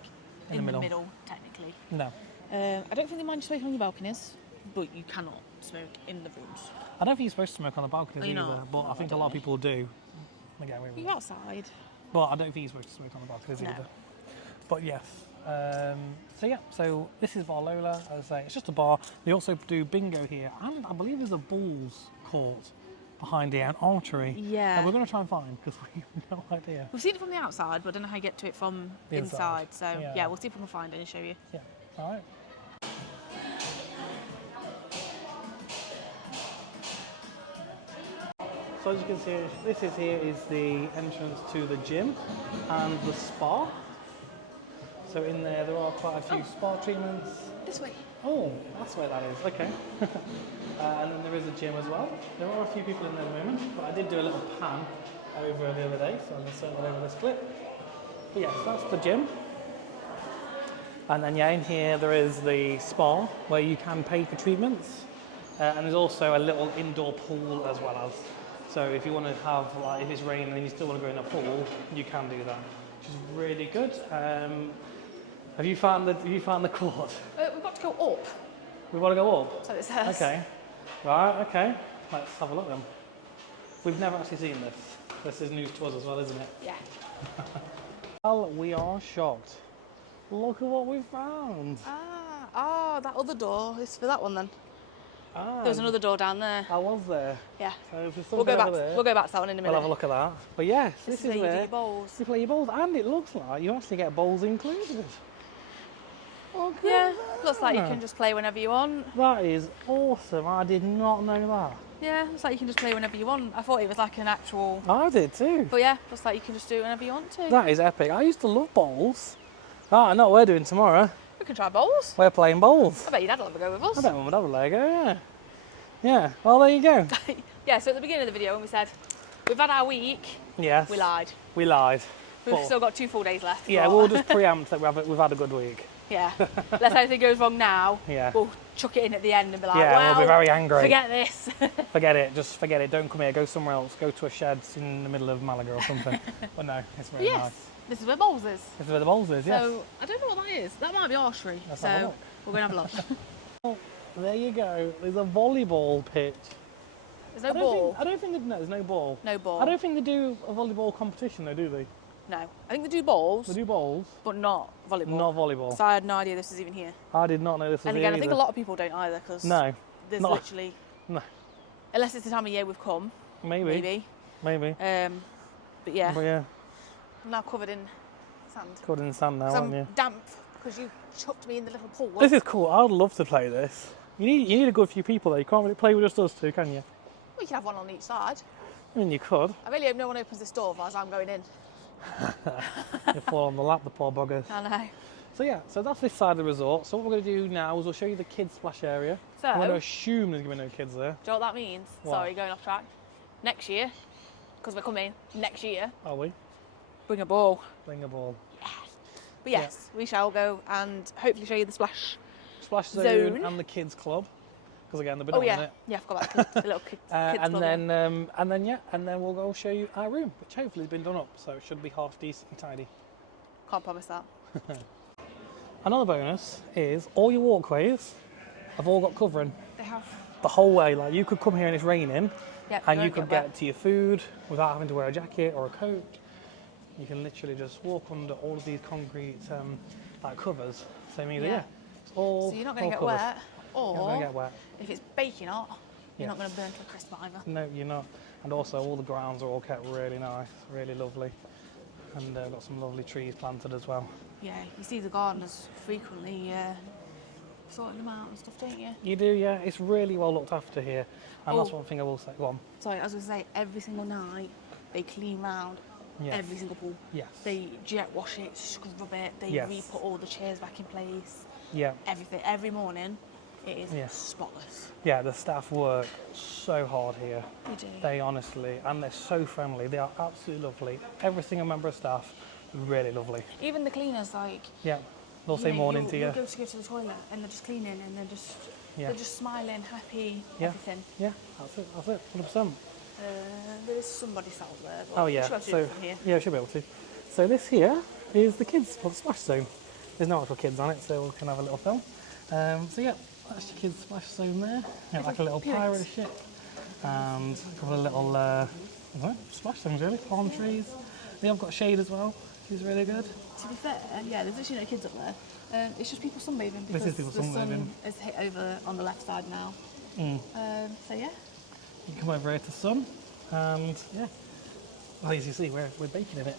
In the the middle. middle, technically. No. I don't think they mind you smoking on your balconies, but you cannot smoke in the rooms. I don't think you're supposed to smoke on the balconies Are you either, not? but I think a lot of people do. Again, You're outside. but I don't think you're supposed to smoke on the balconies No. either. But yes. So this is Bar Lola. As I say, it's just a bar. They also do bingo here, and I believe there's a balls court behind here, an archery. Yeah. That we're going to try and find because we have no idea. We've seen it from the outside, but I don't know how you get to it from The inside. inside. So Yeah. yeah, we'll see if we can find it and show you. Yeah. All right. So as you can see, this is here is the entrance to the gym and the spa. So in there are quite a few spa treatments. This way. Oh, that's where that is. Okay. And then there is a gym as well. There are a few people in there at the moment, but I did do a little pan over the other day, so I'm going to insert that over this clip. But yes, that's the gym. And then yeah, in here there is the spa where you can pay for treatments, and there's also a little indoor pool as well as. So if you want to have like if it's raining and you still want to go in a pool, you can do that, which is really good. Have you found the court? We've got to go up. We want to go up. So it says. Okay. Right. Okay. Let's have a look then. We've never actually seen this. This is news to us as well, isn't it? Yeah. Well, we are shocked. Look at what we found. That other door is for that one then. Ah, There was another door down there. I was there. Yeah. So if there's We'll go something back. over there, We'll go back to that one in a we'll minute. have a look at that. But yes, this This is is where you do where your bowls. you play your bowls, and it looks like you actually get bowls included. Okay. Yeah. Looks like you can just play whenever you want. That is awesome. I did not know that. Yeah. Looks like you can just play whenever you want. I thought it was like an actual. I did too. But yeah, looks like you can just do it whenever you want to. That is epic. I used to love bowls. I know what we're doing tomorrow. We can try bowls. We're playing bowls. I bet your dad will have a go with us. I bet Mum would have a Lego, yeah. Yeah, well there you go. Yeah, so at the beginning of the video when we said we've had our week, Yes. we lied. We lied. We've But- still got 2 full days left. Yeah, but- we'll just preempt that we've had a good week. Yeah. Unless anything goes wrong now, Yeah. we'll chuck it in at the end and be like, Yeah, well, we'll be very angry. forget this. Forget it, just forget it. Don't come here, go somewhere else. Go to a shed in the middle of Malaga or something. But no, it's very Yes, nice. this is where bowls is. This is where the bowls is, yes. So, I don't know what that is. That might be archery. Let's have a So, look. we're going to have a look. There you go. There's a volleyball pitch. There's no ball. I don't think there's no ball. No ball. I don't think they do a volleyball competition though, do they? No. I think they do balls, They do bowls, but not volleyball. not volleyball. So I had no idea this was even here. I did not know this was And here again, I think a either. lot of people don't either because No, there's not- literally, no. unless it's the time of year we've come, Maybe. maybe. But yeah, But yeah, I'm now covered in sand. covered in sand now, 'Cause aren't I'm you? damp because you chucked me in the little pool. This is cool. I would love to play this. You need a good few people though. You can't really play with just us two, can you? We can have one on each side. I mean, you could. I really hope no one opens this door as I'm going in. You fall on the lap, the poor buggers. I know. So yeah, so that's this side of the resort. So what we're going to do now is we'll show you the kids splash area. So, I'm going to do assume there's going to be no kids there. you know what that means? What? Sorry, going off track. Next year, because we're coming next year, Are we? bring a ball. Bring a ball. But yes, we shall go and hopefully show you the splash. Splash zone, Zone. and the kids club. Because again, they've been Oh on yeah, it. yeah, I forgot about the little kids And club, yeah. then we'll go show you our room, which hopefully has been done up, so it should be half decent and tidy. Can't promise that. Another bonus is all your walkways have all got covering They have. the whole way. Like you could come here and it's raining, Yeah, and you won't could wet. get to your food without having to wear a jacket or a coat. You can literally just walk under all of these concrete like covers. So it means Yeah. it's all. So you're not going all to get covered. wet, You're not going or to get wet. if it's baking hot, you're not Yes. going to burn to a crisp either. No, you're not. And also all the grounds are all kept really nice, really lovely. And got some lovely trees planted as well. Yeah, you see the gardeners frequently sorting them out and stuff, don't you? You do, yeah. It's really well looked after here. And that's Oh. one thing I will say. Go on. Sorry, I was going to say, every single night they clean round Yes. every single pool. Yes. They jet wash it, scrub it, they Yes. re-put all the chairs back in place. Yeah. Everything, every morning, it is Yes. spotless. Yeah, the staff work so hard here. We do. They honestly, and they're so friendly. They are absolutely lovely. Every single member of staff really lovely. Even the cleaners, like, Yeah, they'll say morning to you. You'll go to the toilet and they're just cleaning and they're just smiling, happy, Yeah. everything. Yeah, that's it, 100%. There is somebody sat up there. But Oh yeah, we should have to do it from here. yeah, we should be able to. So this here is the kids' splash zone. There's no actual kids on it, so we can have a little film. So yeah, that's your kids' splash zone there. Yeah, like a little pirate ship, and a couple of little I don't know, splash zones really. Palm trees. They have got shade as well, which is really good. To be fair, yeah, there's actually no kids up there. It's just people sunbathing because This is people the sunbathing. sun is hit over on the left side now. So yeah. You can come over here to sun, and yeah, well, as you see, we're baking in it.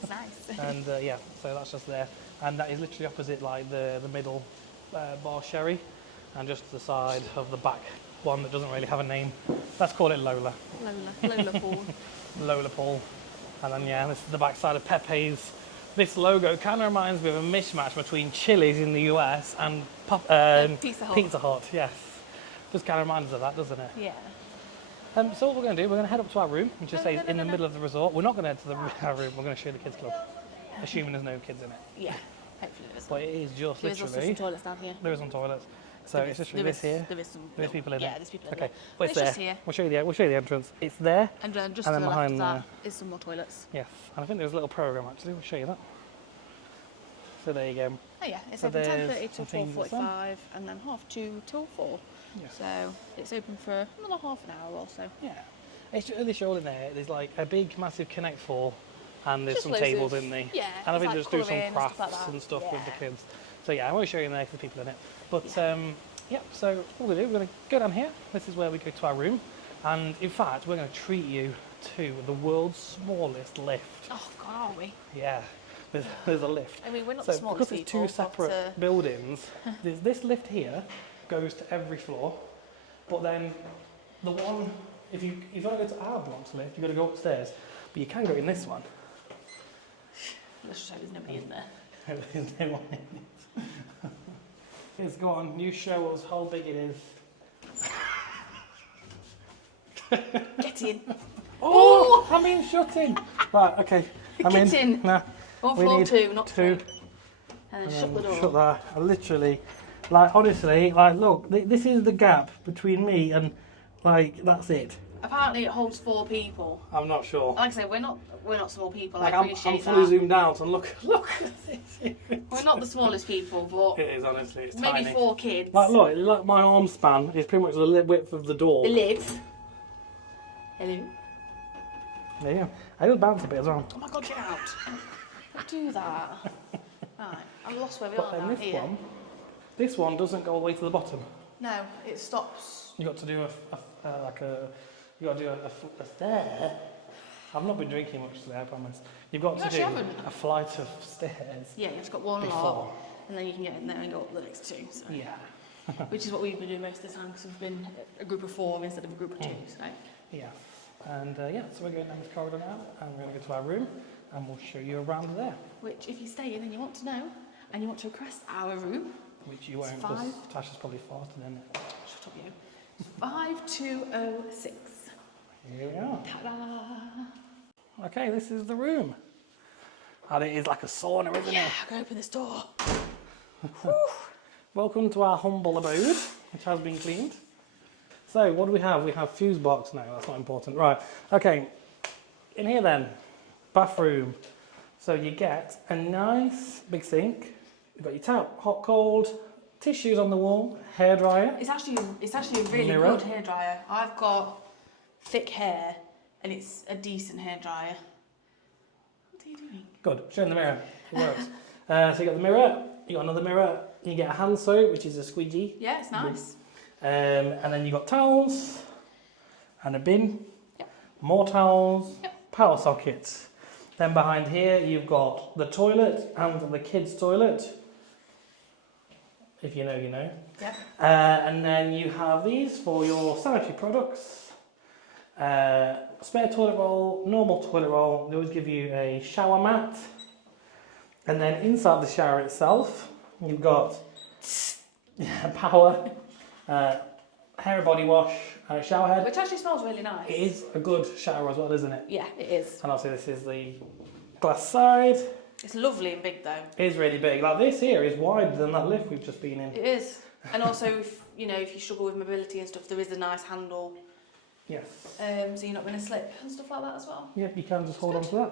It's nice. And yeah, so that's just there, and that is literally opposite like the middle bar sherry, and just to the side of the back one that doesn't really have a name. Let's call it Lola. Lola Pool. Lola Pool. And then yeah, this is the back side of Pepe's. This logo kind of reminds me of a mishmash between Chili's in the US and Pizza Hut. Yes, just kind of reminds us of that, doesn't it? Yeah. So what we're going to do, we're going to head up to our room, which just stays in the middle of the resort. We're not going to head to our room, we're going to show you the kids club, assuming there's no kids in it. Yeah, hopefully there isn't. But it is just There's also literally, some toilets down here. there is some toilets. So it's literally this here. There's people in it. Yeah, there's people in Okay, there. well it's there. Just here. We'll show you the entrance. It's there. And just And to then the left behind of that is some more toilets. Yes, and I think there's a little program actually. We'll show you that. So there you go. Oh yeah, it's So open there's 10:30 till some things at some. 4:45 and then 2:30 till 4. Yeah. So it's open for another half an hour or so. Yeah. It's really showing in there. There's like a big, massive Connect 4, and there's Just some loads tables of- in there. yeah, And I there's think like just do some colouring and stuff crafts like that. and stuff with the Yeah. kids. So yeah, I want to show you in there for the people in it. But yeah, so what we're going to do, we're going to go down here. This is where we go to our room. And in fact, we're going to treat you to the world's smallest lift. Oh God, are we? Yeah, there's a lift. I mean, we're not So the smallest because it's people. two separate but, buildings, there's this lift here goes to every floor, but then the one, if you want to go to our block's lift, you've got to go upstairs, but you can go in this one. let's just hope there's nobody in there. There's no one in it. Yes, go on, you show us how big it is. Get in. Oh, I'm being shut in. Right, okay, I'm Get in. Nah, On we floor need 2, not 3. two. And then shut the door. Shut that. I literally, like, honestly, like, look, this is the gap between me and, like, that's it. Apparently it holds 4 people. I'm not sure. Like I say, we're not small people. Like, I I'm appreciate fully that. zoomed out and look at this. We're not the smallest people, but It is, honestly, it's maybe tiny. 4 kids. Like, look, like my arm span is pretty much the width of the door. The lid. Hello. There you go. I just bounce a bit as well. Oh my God, get out. Don't do that. Right, I'm lost where we But are then now. this this one doesn't go all the way to the bottom. No, it stops. You got to do a stair. I've not been drinking much today, I promise. You've got You to actually do haven't. a flight of stairs. Yeah, you've got one Before. lot, and then you can get in there and go up the next 2. So. Yeah. Which is what we've been doing most of the time because we've been a group of 4 instead of a group of 2. So. Yeah. And yeah, so we're going down this corridor now, and we're going to go to our room, and we'll show you around there. Which, if you stay in and you want to know, and you want to request our room, Which you won't, It's because 5. Tasha's probably farted in it. shut up you, 5206. Here we are. Ta-da! Okay, this is the room. And it is like a sauna, isn't Yeah, it? I can open this door. Welcome to our humble abode, which has been cleaned. So, what do we have? We have fuse box. No, that's not important. Right, okay. In here then, bathroom. So you get a nice big sink. You've got your tap, hot, cold, tissues on the wall, hairdryer. It's actually a really Mirror. good hairdryer. I've got thick hair, and it's a decent hairdryer. What are you doing? Good, show in the mirror. It works. So you got the mirror, you got another mirror, you get a hand soap, which is a squeegee. Yeah, it's nice. And then you got towels and a bin, Yep. more towels, Yep. power sockets. Then behind here you've got the toilet and the kids' toilet. If you know, you know. Yeah. And then you have these for your sanitary products. Spare toilet roll, normal toilet roll. They always give you a shower mat. And then inside the shower itself, you've got power, hair and body wash, and a shower head. Which actually smells really nice. It is a good shower as well, isn't it? Yeah, it is. And obviously this is the glass side. It's lovely and big though. It is really big. Like this here is wider than that lift we've just been in. It is. And also, if you struggle with mobility and stuff, there is a nice handle. Yes. So you're not going to slip and stuff like that as well. Yep, you can just hold on to that.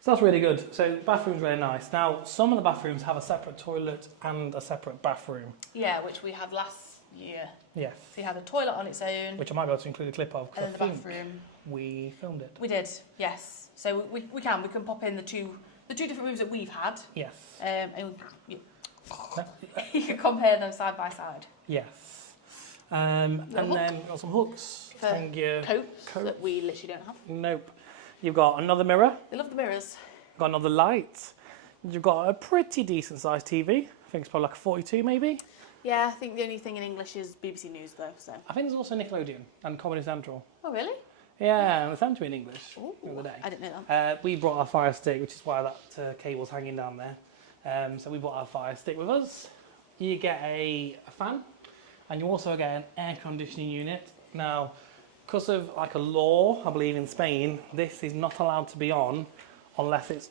So that's really good. So the bathroom's really nice. Now, some of the bathrooms have a separate toilet and a separate bathroom. Yeah, which we had last year. Yes. So you had a toilet on its own. Which I might be able to include a clip of, And because then I the think bathroom. we filmed it. We did, yes. So we can pop in the two different rooms that we've had. Yes. And you can compare them side by side. Yes. And hook. then we've got some hooks. For and your coats that we literally don't have. Nope. You've got another mirror. They love the mirrors. Got another light. You've got a pretty decent sized TV. I think it's probably like a 42 maybe. Yeah, I think the only thing in English is BBC News though. So. I think there's also Nickelodeon and Comedy Central. Oh really? Yeah, it's meant to be in English. Ooh, The other day. I didn't know that. We brought our Fire Stick, which is why that cable's hanging down there. So we brought our Fire Stick with us. You get a fan, and you also get an air conditioning unit. Now, because of like a law, I believe in Spain, this is not allowed to be on unless it's...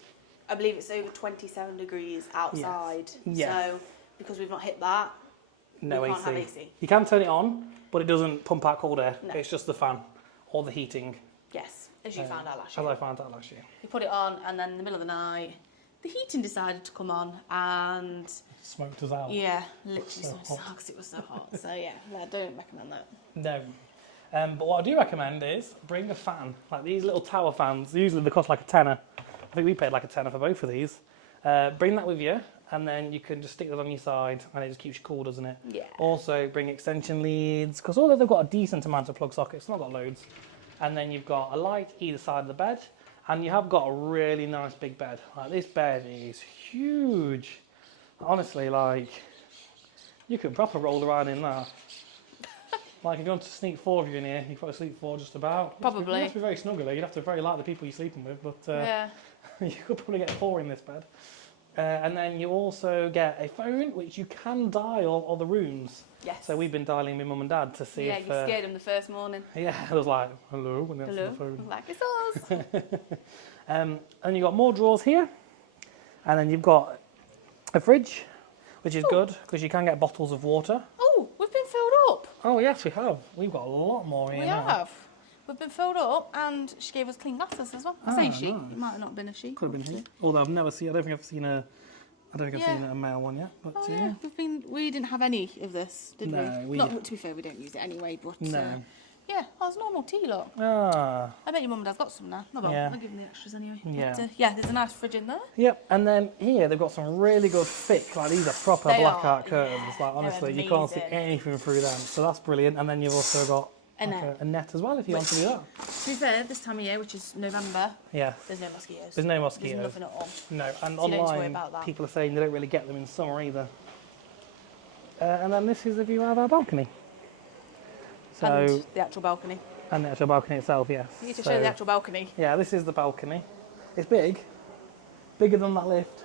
I believe it's over 27 degrees outside. Yes. So because we've not hit that, No we AC. can't have AC. You can turn it on, but it doesn't pump out cold air. No. It's just the fan or the heating. Yes, as you found out last As year. I found out last year. You put it on, and then in the middle of the night, the heating decided to come on, and Smoked us out. yeah, literally So so hot. because it was so hot. So yeah, I don't recommend that. No. But what I do recommend is bring a fan. Like these little tower fans, usually they cost like a tenner. I think we paid like a tenner for both of these. Bring that with you, and then you can just stick that on your side, and it just keeps you cool, doesn't it? Yeah. Also, bring extension leads, because although they've got a decent amount of plug sockets, not got loads. And then you've got a light either side of the bed, and you have got a really nice big bed. Like this bed is huge. Honestly, like you could proper roll around in that. Like if you want to sneak four of you in here, you probably sleep four just about. Probably. You have to be very snuggly. You'd have to very like the people you're sleeping with, but Yeah. you could probably get four in this bed. And then you also get a phone, which you can dial other rooms. Yes. So we've been dialing my mum and dad to see Yeah, if... you scared him the first morning. Yeah, I was like, hello, when they answered Hello. the phone. I'm like, it's us. And you've got more drawers here. And then you've got a fridge, which is good, because you can get bottles of water. Oh, we've been filled up. Oh, yes, we have. We've got a lot more here We now. have. We've been filled up, and she gave us clean glasses as well. I say she. nice. It might have not been a she. Could have been here. Although I've never seen, I don't think I've seen a male one yet. But Oh yeah, we didn't have any of this, did No, we? Not to be fair, we don't use it anyway. But No. yeah, oh, it's normal tea, look. Ah. I bet your mum and dad's got some now. No, Yeah. I'll give them the extras anyway. Yeah. But, yeah, there's a nice fridge in there. Yep, and then here they've got some really good thick, like these are proper They blackout are, curtains. yeah, Like honestly, they're you can't see amazing. anything through them. So that's brilliant. And then you've also got A like net. a net as well if you want to do that. To be fair, this time of year, which is November, Yeah, there's no mosquitoes. there's no mosquitoes. There's nothing at all. No, and So you don't need to worry online about that. people are saying they don't really get them in summer either. And then this is the view out of our balcony. So And the actual balcony. and the actual balcony itself, yes. You need to So, show the actual balcony. Yeah, this is the balcony. It's big, bigger than that lift.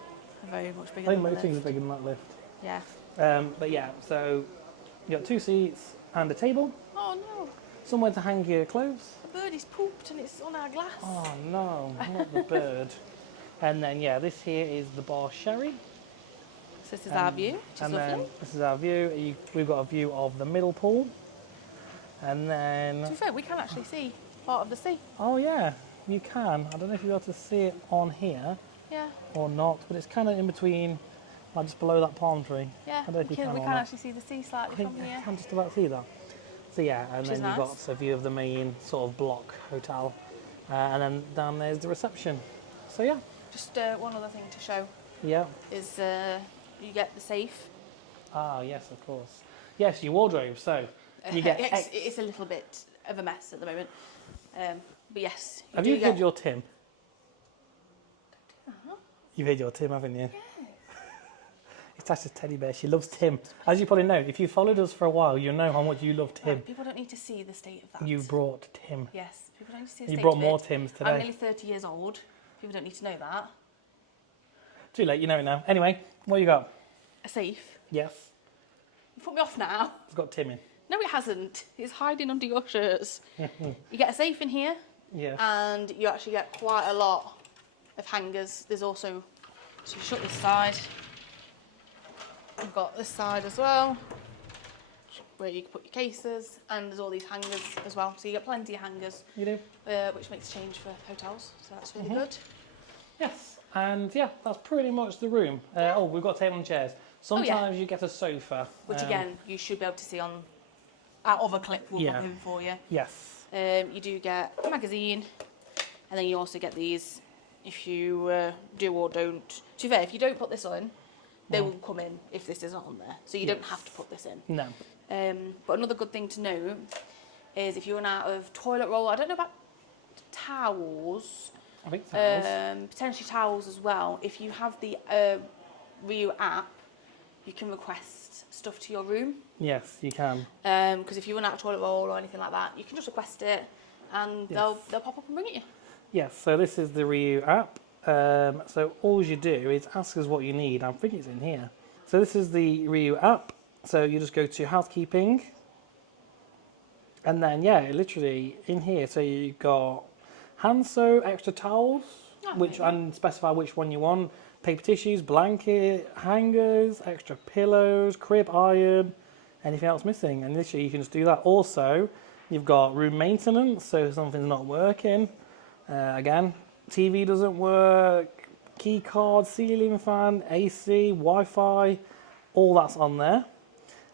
Very much I bigger think than most the things are lift. bigger than that lift. Yeah. But yeah, so you got two seats and a table, Oh no, somewhere to hang your clothes. the birdie's pooped and it's on our glass. Oh no, not the bird. And then yeah, this here is the bar sherry. So this is our view, which is And lovely. then this is our view. We've got a view of the middle pool. And To then, be fair, we can actually see part of the sea. oh yeah, you can. I don't know if you'll be able to see it on here Yeah, or not, but it's kind of in between, like just below that palm tree. yeah. I don't know if We you can can or can not. actually see the sea slightly I think from I here. can just about see that. So yeah, and Which then is you've nice. got a view of the main sort of block hotel, and then down there's the reception. So yeah, Just one other thing to show yeah. is you get the safe. Ah yes, of course. Yes, your wardrobe. So you get. It's a little bit of a mess at the moment. But yes, Have do you get... hid your Tim? You've hid your Tim, haven't you? It's Tasha's teddy bear. She loves Tim. As you probably know, if you followed us for a while, you know how much you love Tim. Right, people don't need to see the state of that. You brought Tim. Yes, people don't need to see the You state brought of more it. Tims I'm today. nearly 30 years old. People don't need to know that. Too late, you know it now. Anyway, what you got? A safe. Yes, You put me off now. it's got Tim in. No, it hasn't. It's hiding under your shirts. You get a safe in here, Yes. and you actually get quite a lot of hangers. There's also So you shut this side. You've got this side as well, where you can put your cases, and there's all these hangers as well. So you get plenty of hangers. You do. Which makes a change for hotels, so that's really good. Yes, and yeah, that's pretty much the room. Oh, we've got a table and chairs. Sometimes you get a sofa. Which again, you should be able to see on out of a clip we'll pop in for you. Yes. You do get a magazine, and then you also get these if you do or don't. To be fair, if you don't put this on, they will come in if this isn't on there. So you don't have to put this in. No. But another good thing to note is if you run out of toilet roll, I don't know about towels, I think towels. potentially towels as well. If you have the RIU app, you can request stuff to your room. Yes, you can. Because if you run out of toilet roll or anything like that, you can just request it, and they'll pop up and bring it you. Yes, so this is the RIU app. So all you do is ask us what you need. I think it's in here. So this is the RIU app. So you just go to housekeeping, and then literally in here. So you've got hand soap, extra towels, and specify which one you want. Paper tissues, blanket, hangers, extra pillows, crib iron, anything else missing, and literally you can just do that. Also, you've got room maintenance, so if something's not working, again, TV doesn't work, key card, ceiling fan, AC, Wi-Fi, all that's on there.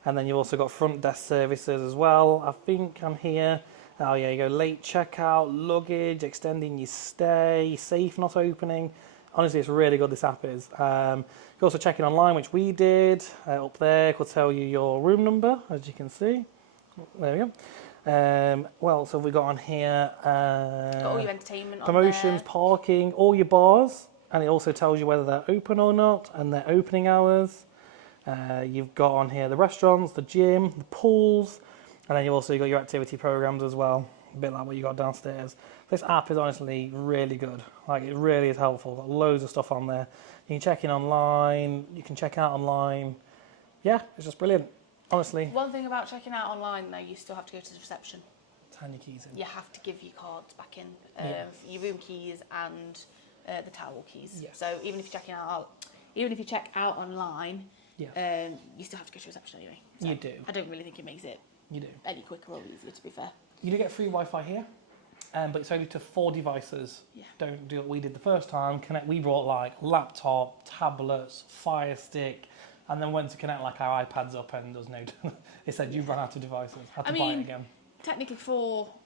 And then you've also got front desk services as well. I think I'm here. Oh yeah, you go late checkout, luggage, extending your stay, safe not opening. Honestly, it's really good, this app is. You can also check in online, which we did. Up there, it will tell you your room number, as you can see. There we go. Well, so we've got on here Got all your entertainment promotions, on there. parking, all your bars, and it also tells you whether they're open or not, and their opening hours. You've got on here the restaurants, the gym, the pools, and then you've also got your activity programs as well, a bit like what you got downstairs. This app is honestly really good. Like, it really is helpful. Got loads of stuff on there. You can check in online, you can check out online. Yeah, it's just brilliant, honestly. One thing about checking out online, though, you still have to go to the reception. Turn your keys in. You have to give your cards back in, your room keys and the towel keys. Yes. So even if you check out online, you still have to go to reception anyway. So You do. I don't really think it makes it any quicker or easier, to be fair. You do get free Wi-Fi here, but it's only to 4 devices. Yeah. Don't do what we did the first time. We brought like laptop, tablets, Fire Stick, and then went to connect like our iPads up, and there's no. It said you've run out of devices. Had to buy it again. Technically,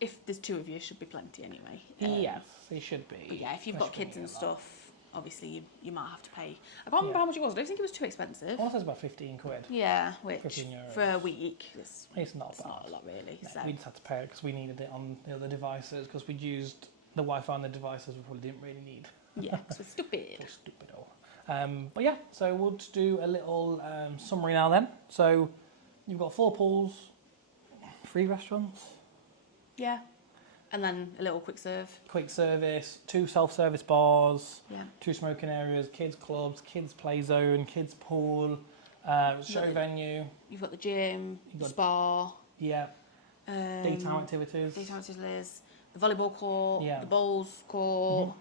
if there's 2 of you, it should be plenty anyway. Yes, it should be. But yeah, if you've got kids and stuff, obviously you might have to pay. I can't remember how much it was. I don't think it was too expensive. I want to say it's about 15 quid. Yeah, which 15 euros. for a week, It's not bad. not a lot really. No, So. we just had to pay it because we needed it on the other devices, because we'd used the Wi-Fi on the devices we probably didn't really need. Yeah, because we're stupid. We're stupid all. But yeah, so we'll just do a little summary now then. So you've got 4 pools, 3 restaurants. Yeah, and then a little quick serve. Quick service, 2 self-service bars, Yeah. 2 smoking areas, kids clubs, kids play zone, kids pool, show venue. You've got the gym, You've the got- spa. Yeah, daytime activities. Daytime activities, the volleyball court, Yeah. the bowls court.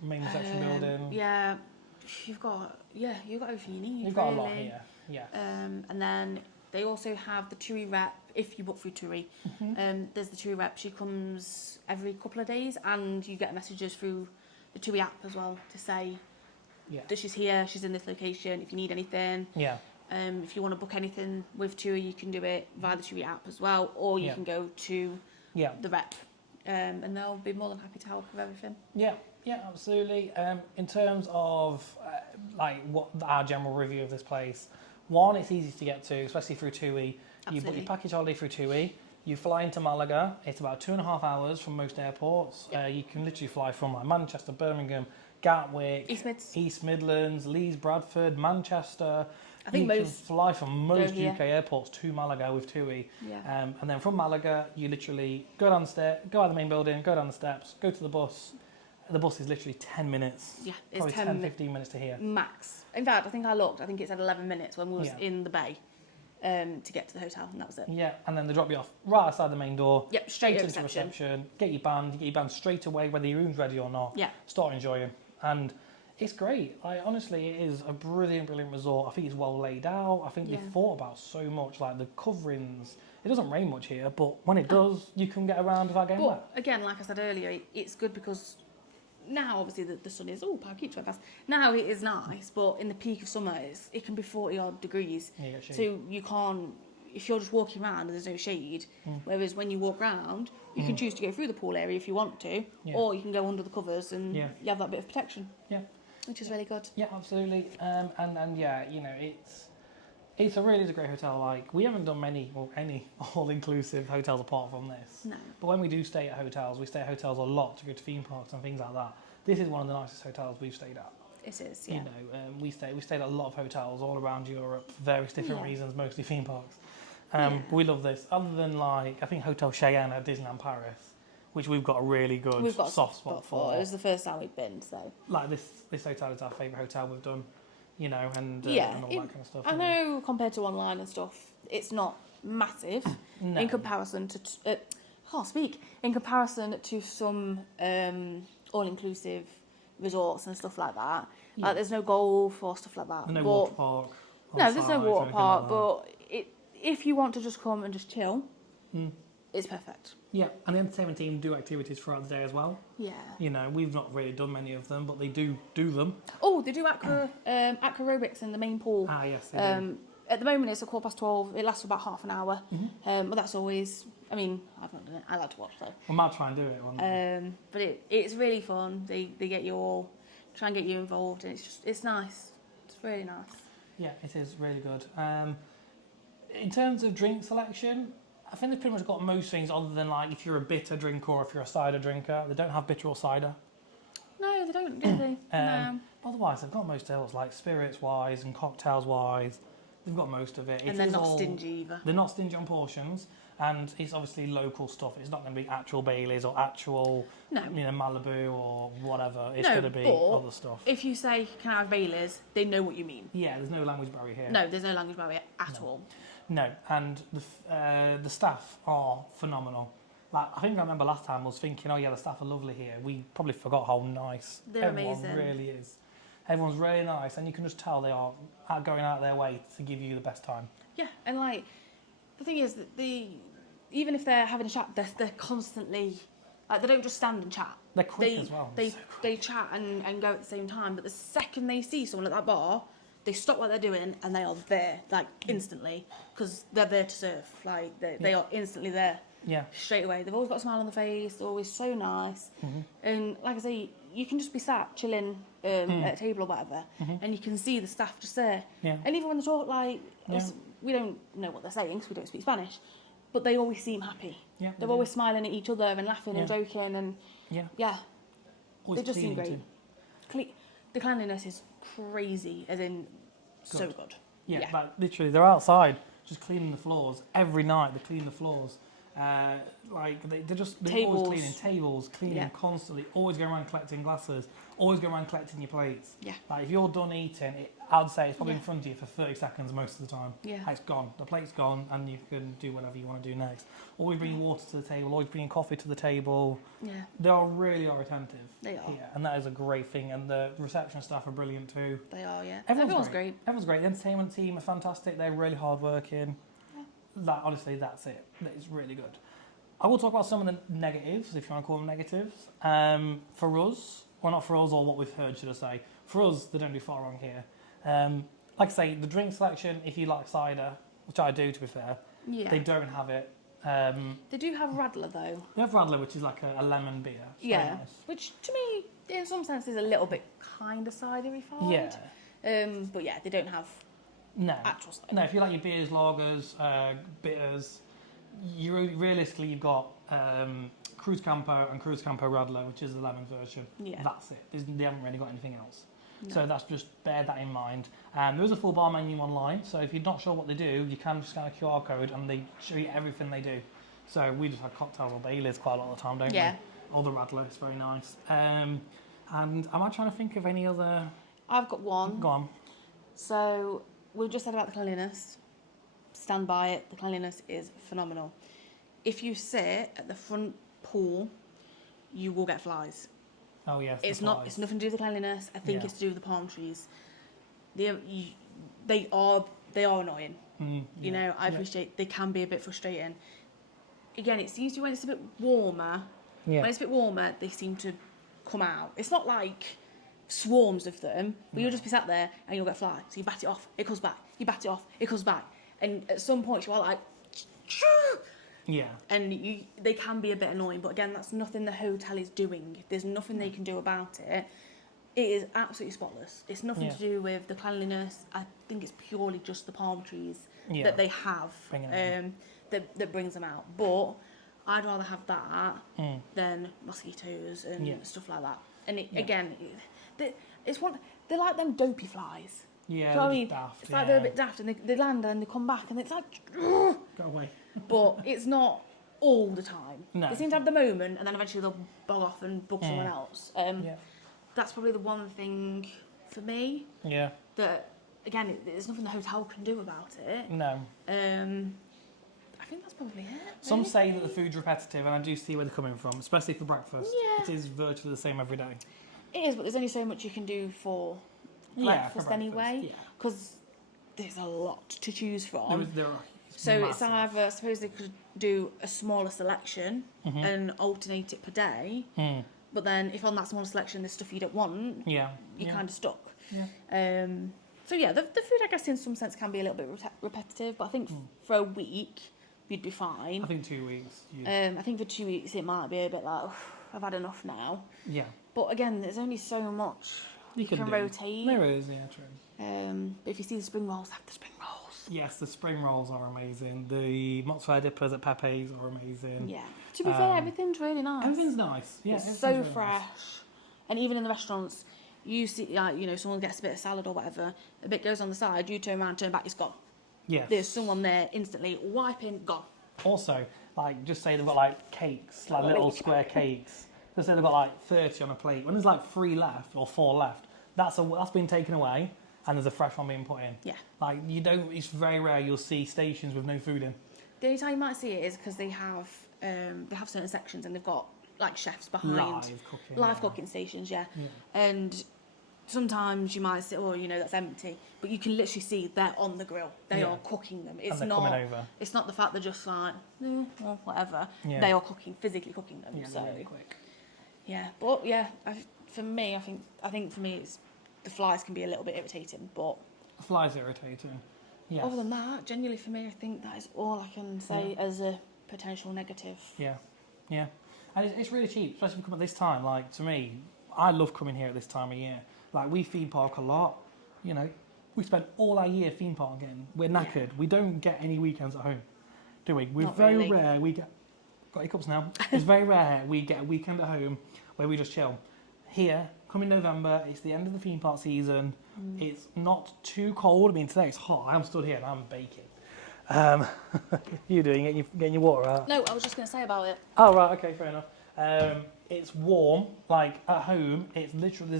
Main reception building. Yeah, you've got everything you need. You've got really. a lot here. Yeah. And then they also have the TUI rep, if you book through TUI. There's the TUI rep, she comes every couple of days, and you get messages through the TUI app as well to say that she's here, she's in this location, if you need anything. Yeah. If you want to book anything with TUI, you can do it via the TUI app as well, or you can go to the rep, and they'll be more than happy to help with everything. Yeah, absolutely. In terms of what our general review of this place, one, it's easy to get to, especially through TUI. You book your package holiday through TUI. You fly into Malaga. It's about 2.5 hours from most airports. You can literally fly from Manchester, Birmingham, Gatwick, East Midlands, Leeds, Bradford, Manchester. I think you can fly from most here. UK airports to Malaga with TUI. Yeah. And then from Malaga, you literally go down the stairs, go out the main building, go down the steps, go to the bus. The bus is literally 10 minutes. Yeah, it's probably 10, 15 minutes to here. Max. In fact, I think I looked. I think it said 11 minutes when we was in the bay to get to the hotel, and that was it. Yeah, and then they drop you off right outside the main door. Yep, straight to reception. Get your band. You get your band straight away, whether your room's ready or not. Yeah. Start enjoying. And It's great. Honestly, it is a brilliant, brilliant resort. I think it's well laid out. I think they've thought about so much, like the coverings. It doesn't rain much here, but when it does, you can get around without getting wet. But again, like I said earlier, it's good because now obviously the sun is keeps going fast. Now it is nice, but in the peak of summer, it can be 40 odd degrees. Yeah, shade. So you can't, if you're just walking around and there's no shade. Whereas when you walk around, you can choose to go through the pool area if you want to, or you can go under the covers and you have that bit of protection. Yeah. Which is really good. Yeah, absolutely. And yeah, you know, it's a really great hotel. Like, we haven't done any all-inclusive hotels apart from this. No. But when we do stay at hotels, we stay at hotels a lot to go to theme parks and things like that. This is one of the nicest hotels we've stayed at. It is, yeah. You know, we stayed at a lot of hotels all around Europe for various different reasons, mostly theme parks. We love this. Other than, like, I think Hotel Cheyenne at Disneyland Paris, which we've got a really good soft spot for. It was the first time we'd been, so. Like, this hotel is our favourite hotel we've done, you know, and all that kind of stuff. I know compared to online and stuff, it's not massive in comparison to in comparison to some all-inclusive resorts and stuff like that. Like, there's no golf or stuff like that. No water park. No, there's no water park, but if you want to just come and just chill, it's perfect. Yeah, and the entertainment team do activities throughout the day as well. Yeah. You know, we've not really done many of them, but they do them. Oh, they do aquarobics in the main pool. Ah, yes, they do. At the moment, it's 12:15. It lasts for about half an hour. But that's always, I mean, I've not done it. I like to watch though. We might try and do it one day. But it's really fun. They get you all, try and get you involved, and it's nice. It's really nice. Yeah, it is really good. In terms of drink selection, I think they've pretty much got most things other than, like, if you're a bitter drinker or if you're a cider drinker. They don't have bitter or cider. No, they don't, do they? No. Otherwise, they've got most ales, like spirits-wise and cocktails-wise. They've got most of it. And they're not stingy either. They're not stingy on portions, and it's obviously local stuff. It's not going to be actual Baileys or actual, Malibu or whatever. It's going to be other stuff. If you say, can I have Baileys, they know what you mean. Yeah, there's no language barrier here. No, there's no language barrier at all. No, and the staff are phenomenal. Like, I think I remember last time I was thinking, oh yeah, the staff are lovely here. We probably forgot how nice everyone amazing. Really is. Everyone's really nice, and you can just tell they are going out of their way to give you the best time. Yeah, and like the thing is that even if they're having a chat, they're constantly, like, they don't just stand and chat. They're quick as well. They chat and go at the same time, but the second they see someone at that bar, they stop what they're doing and they are there, like, instantly, because they're there to serve. Like, they are instantly there. Yeah. Straight away. They've always got a smile on their face. They're always so nice. And like I say, you can just be sat chilling at a table or whatever, and you can see the staff just there. Yeah. And even when they talk, like, we don't know what they're saying because we don't speak Spanish, but they always seem happy. Yeah. They're always smiling at each other and laughing and joking, and Always they just seem great. too. The cleanliness is crazy, as in so good. Yeah, like, literally, they're outside just cleaning the floors every night. They clean the floors. Like, they're always cleaning tables, cleaning constantly, always going around collecting glasses, always going around collecting your plates. Yeah. Like, if you're done eating, I'd say it's probably in front of you for 30 seconds most of the time. Yeah. It's gone. The plate's gone, and you can do whatever you want to do next. Always bringing water to the table, always bringing coffee to the table. Yeah. They really are attentive. They are. Yeah, and that is a great thing. And the reception staff are brilliant too. They are, yeah. Everyone's great. Everyone's great. The entertainment team are fantastic. They're really hardworking. Honestly, that's it. It's really good. I will talk about some of the negatives, if you want to call them negatives. For us, well, not for us, or what we've heard, should I say. For us, they don't do far wrong here. Like I say, the drink selection, if you like cider, which I do, to be fair, they don't have it. They do have Radler, though. They have Radler, which is like a lemon beer. It's very nice. Which, to me, in some sense, is a little bit kind of cidery find. Yeah. But yeah, they don't have actual cider. No, if you like your beers, lagers, bitters, realistically, you've got Cruz Campo and Cruz Campo Radler, which is the lemon version. Yeah. That's it. They haven't really got anything else. No. So that's just bear that in mind. There is a full bar menu online, so if you're not sure what they do, you can scan a QR code and they show you everything they do. So we just have cocktails or Baileys quite a lot of the time, don't we? Or the Radler, it's very nice. And am I trying to think of any other? I've got one. Go on. So we've just said about the cleanliness. Stand by it. The cleanliness is phenomenal. If you sit at the front pool, you will get flies. Oh yes. It's the not. flies. It's nothing to do with the cleanliness. I think Yeah. it's to do with the palm trees. They are annoying. You know, I appreciate they can be a bit frustrating. Again, it seems to be when it's a bit warmer. Yeah. When it's a bit warmer, they seem to come out. It's not like swarms of them, but you'll just be sat there and you'll get flies. So you bat it off, it comes back. You bat it off, it comes back. And at some point you are like, Yeah. and they can be a bit annoying. But again, that's nothing the hotel is doing. There's nothing they can do about it. It is absolutely spotless. It's nothing to do with the cleanliness. I think it's purely just the palm trees that they have that brings them out. But I'd rather have that than mosquitoes and stuff like that. And again, they're like them dopey flies. Yeah, Do you know what I they're mean? daft, It's like they're a bit daft, and they land and they come back, and it's like, Go away. but it's not all the time. No. They seem to have the moment, and then eventually they'll bog off and bug someone else. That's probably the one thing for me. Yeah. That again, there's nothing the hotel can do about it. No. I think that's probably it. Some really. say that the food's repetitive, and I do see where they're coming from, especially for breakfast. Yeah. It is virtually the same every day. It is, but there's only so much you can do for Yeah, breakfast, for breakfast, anyway, yeah. because there's a lot to choose from. There are So massive. it's either, I suppose they could do a smaller selection and alternate it per day, but then if on that smaller selection there's stuff you don't want, you're kind of stuck. Yeah. So yeah, the food I guess in some sense can be a little bit repetitive, but I think for a week you'd be fine. I think 2 weeks. I think for 2 weeks it might be a bit like, I've had enough now. Yeah. But again, there's only so much you can do. rotate. There is, yeah, true. But if you see the spring rolls, have the spring rolls. Yes, the spring rolls are amazing. The mozzarella dippers at Pepe's are amazing. Yeah. To be fair, everything's really nice. Everything's nice. Yeah, It's everything's so really fresh. nice. And even in the restaurants, you see, someone gets a bit of salad or whatever, a bit goes on the side, you turn around, turn back, it's gone. Yes. There's someone there instantly wiping, gone. Also, like, just say they've got like cakes, like little square cakes. Just say they've got like 30 on a plate. When there's like 3 left or 4 left, that's been taken away, and there's a fresh one being put in. Yeah. Like, it's very rare you'll see stations with no food in. The only time you might see it is because they have certain sections and they've got like chefs behind live cooking stations, yeah. And sometimes you might say, that's empty, but you can literally see they're on the grill. They are cooking them. It's they're not coming over. It's not the fact they're just like well, whatever. Yeah. They are physically cooking them. Yeah, so they're really quick. yeah, but yeah, for me, I think for me it's the flies can be a little bit irritating, but Flies irritating. Yes. other than that, genuinely for me, I think that is all I can say as a potential negative. Yeah, yeah. And it's really cheap, especially if you come at this time. Like, to me, I love coming here at this time of year. Like, we theme park a lot. We spend all our year theme parking. We're knackered. Yeah. We don't get any weekends at home, do we? We're Not very really. rare. We get... Got hiccups now. It's very rare we get a weekend at home where we just chill. Here, coming November, it's the end of the theme park season. It's not too cold. I mean, today it's hot. I'm stood here and I'm baking. You doing? Getting your water out? No, I was just going to say about it. Oh, right, okay, fair enough. It's warm, like at home, there's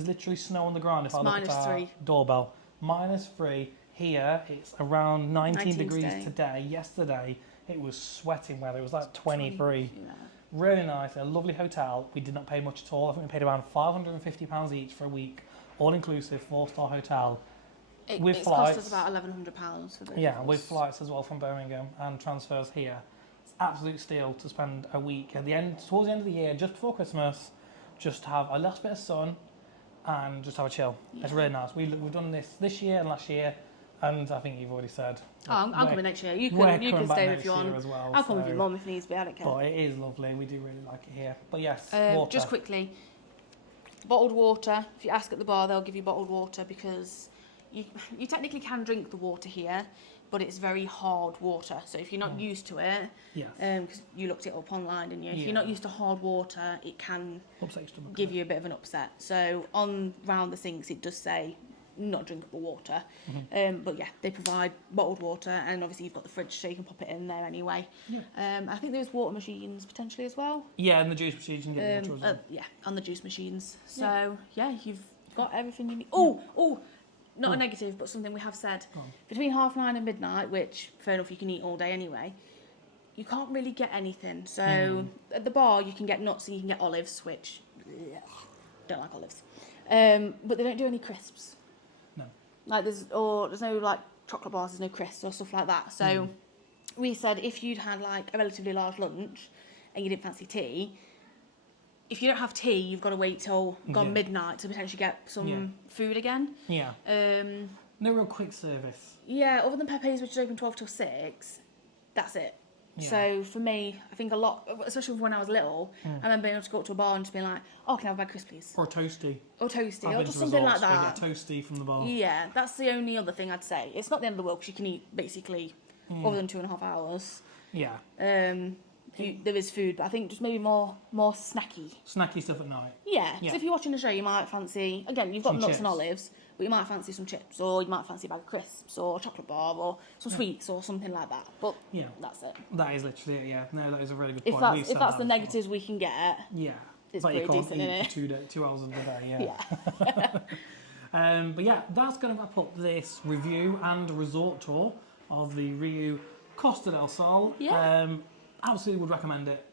literally snow on the ground if I look at our -3. doorbell. -3. Here, it's around 19 degrees today. today. Yesterday, it was sweating weather. It was like 23. Yeah. Really nice, a lovely hotel. We did not pay much at all. I think we paid around £550 each for a week, all-inclusive, 4-star hotel. With It's flights. cost us about £1,100 for both Yeah, of with us. flights as well from Birmingham and transfers here. It's absolute steal to spend a week at the end, towards the end of the year, just before Christmas, just have a little bit of sun and just have a chill. Yeah. It's really nice. We've done this year and last year, and I think you've already said. I'm coming next year. You we're can coming back stay next if you year want. as well, I'll come with so- your mum if needs be. I don't care. But it is lovely. We do really like it here. But yes, water. Just quickly, bottled water. If you ask at the bar, they'll give you bottled water because you technically can drink the water here, but it's very hard water. So if you're not used to it, Yes. because you looked it up online, didn't you? If you're not used to hard water, it can Upset your stomach. give you a bit of an upset. So on round the sinks, it does say not drinkable water. But yeah, they provide bottled water, and obviously you've got the fridge, so you can pop it in there anyway. Yeah. I think there's water machines potentially as well. Yeah, and the juice machine you can get water as well. Yeah, on the juice machines. So yeah, you've got everything you need. Oh, not a negative, but something we have said. Between 9:30 and midnight, which fair enough, you can eat all day anyway. You can't really get anything. So at the bar, you can get nuts and you can get olives, which don't like olives. But they don't do any crisps. No. Like there's no like chocolate bars, there's no crisps or stuff like that. So we said if you'd had like a relatively large lunch and you didn't fancy tea, if you don't have tea, you've got to wait till midnight to potentially get some food again. Yeah. No real quick service. Yeah, other than Pepe's, which is open 12 till 6, that's it. Yeah. So for me, I think a lot, especially when I was little, I remember being able to go up to a bar and just being like, oh, can I have a bag of crisps, please? Or a toasty. Or toasty, I've or been just to something like resorts where that. you get toasty from the bar. Yeah, that's the only other thing I'd say. It's not the end of the world because you can eat basically other than 2.5 hours. Yeah. There is food, but I think just maybe more snacky. Snacky stuff at night. Yeah, because if you're watching a show, you might fancy, again, you've got Some nuts chips. and olives, but you might fancy some chips, or you might fancy a bag of crisps, or a chocolate bar, or some sweets, or something like that. But that's it. That is literally it, yeah. No, that is a really good If point. that's the before. negatives we can get, Yeah. it's but you pretty can't decent, eat innit? for 2 hours of the day, yeah. But yeah, that's going to wrap up this review and resort tour of the RIU Costa Del Sol. Yeah. Absolutely would recommend it.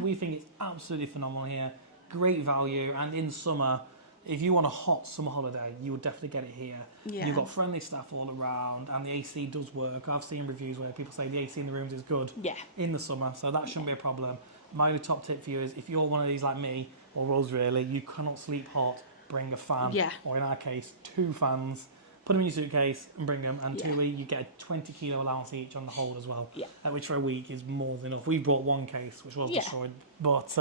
We think it's absolutely phenomenal here. Great value, and in summer, if you want a hot summer holiday, you would definitely get it here. Yeah. You've got friendly staff all around, and the AC does work. I've seen reviews where people say the AC in the rooms is good in the summer, so that shouldn't be a problem. My only top tip for you is if you're one of these like me, or Rose really, you cannot sleep hot, bring a fan, or in our case, 2 fans. Put them in your suitcase and bring them, and you get a 20 kilo allowance each on the hold as well, which for a week is more than enough. We brought 1 case, which was destroyed, but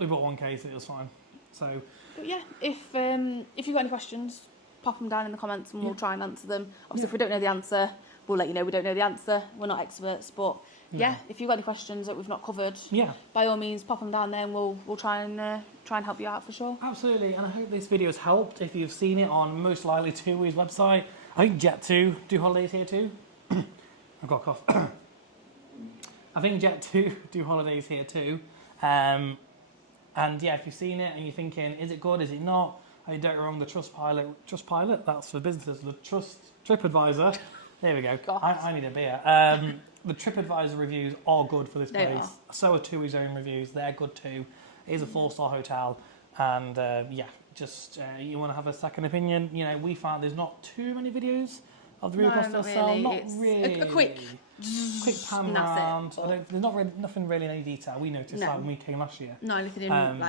we brought 1 case, it was fine. So, but yeah, if you've got any questions, pop them down in the comments and we'll try and answer them. Obviously, if we don't know the answer, we'll let you know we don't know the answer. We're not experts, but if you've got any questions that we've not covered, by all means, pop them down there and we'll try and help you out for sure. Absolutely, and I hope this video has helped. If you've seen it on most likely TUI's website, I think Jet2 do holidays here too. I've got a cough. I think Jet2 do holidays here too. And yeah, if you've seen it and you're thinking, is it good, is it not? I don't get wrong, the Trustpilot, that's for businesses, the TripAdvisor, there we go, I need a beer. The TripAdvisor reviews are good for this place. So are TUI's own reviews, they're good too. It is a 4-star hotel, and you want to have a second opinion, we found there's not too many videos of the RIU Costa Del Sol, not really. A quick pan round. There's nothing really in any detail. We noticed that when we came last year. No, anything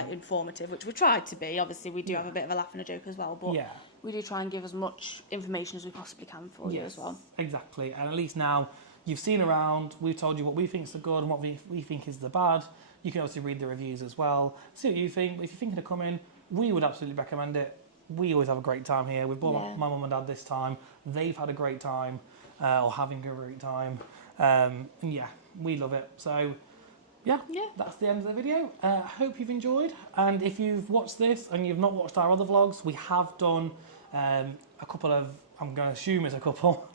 informative, which we tried to be. Obviously, we do have a bit of a laugh and a joke as well, but we do try and give as much information as we possibly can for you as well. Exactly, and at least now you've seen around. We've told you what we think is the good and what we think is the bad. You can obviously read the reviews as well. See what you think. If you're thinking of coming, we would absolutely recommend it. We always have a great time here. We've brought my mum and dad this time. They've had a great time, or having a great time. And we love it. So, that's the end of the video. Hope you've enjoyed. And if you've watched this and you've not watched our other vlogs, we have done a couple of, I'm going to assume it's a couple,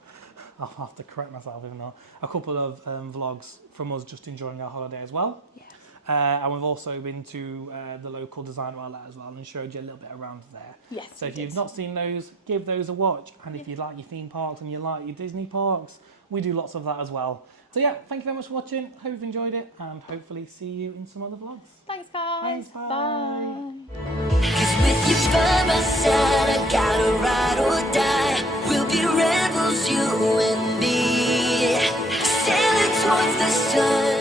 I'll have to correct myself if not, a couple of vlogs from us just enjoying our holiday as well. Yeah. And we've also been to the local design outlet as well and showed you a little bit around there. Yes. So if you've not seen those, give those a watch. And if you like your theme parks and you like your Disney parks, we do lots of that as well. So thank you very much for watching. Hope you've enjoyed it, and hopefully see you in some other vlogs. Thanks, guys. Thanks, bye. Cause with you by my side, I gotta ride or die. We'll be rebels, you and me, sailing towards the sun.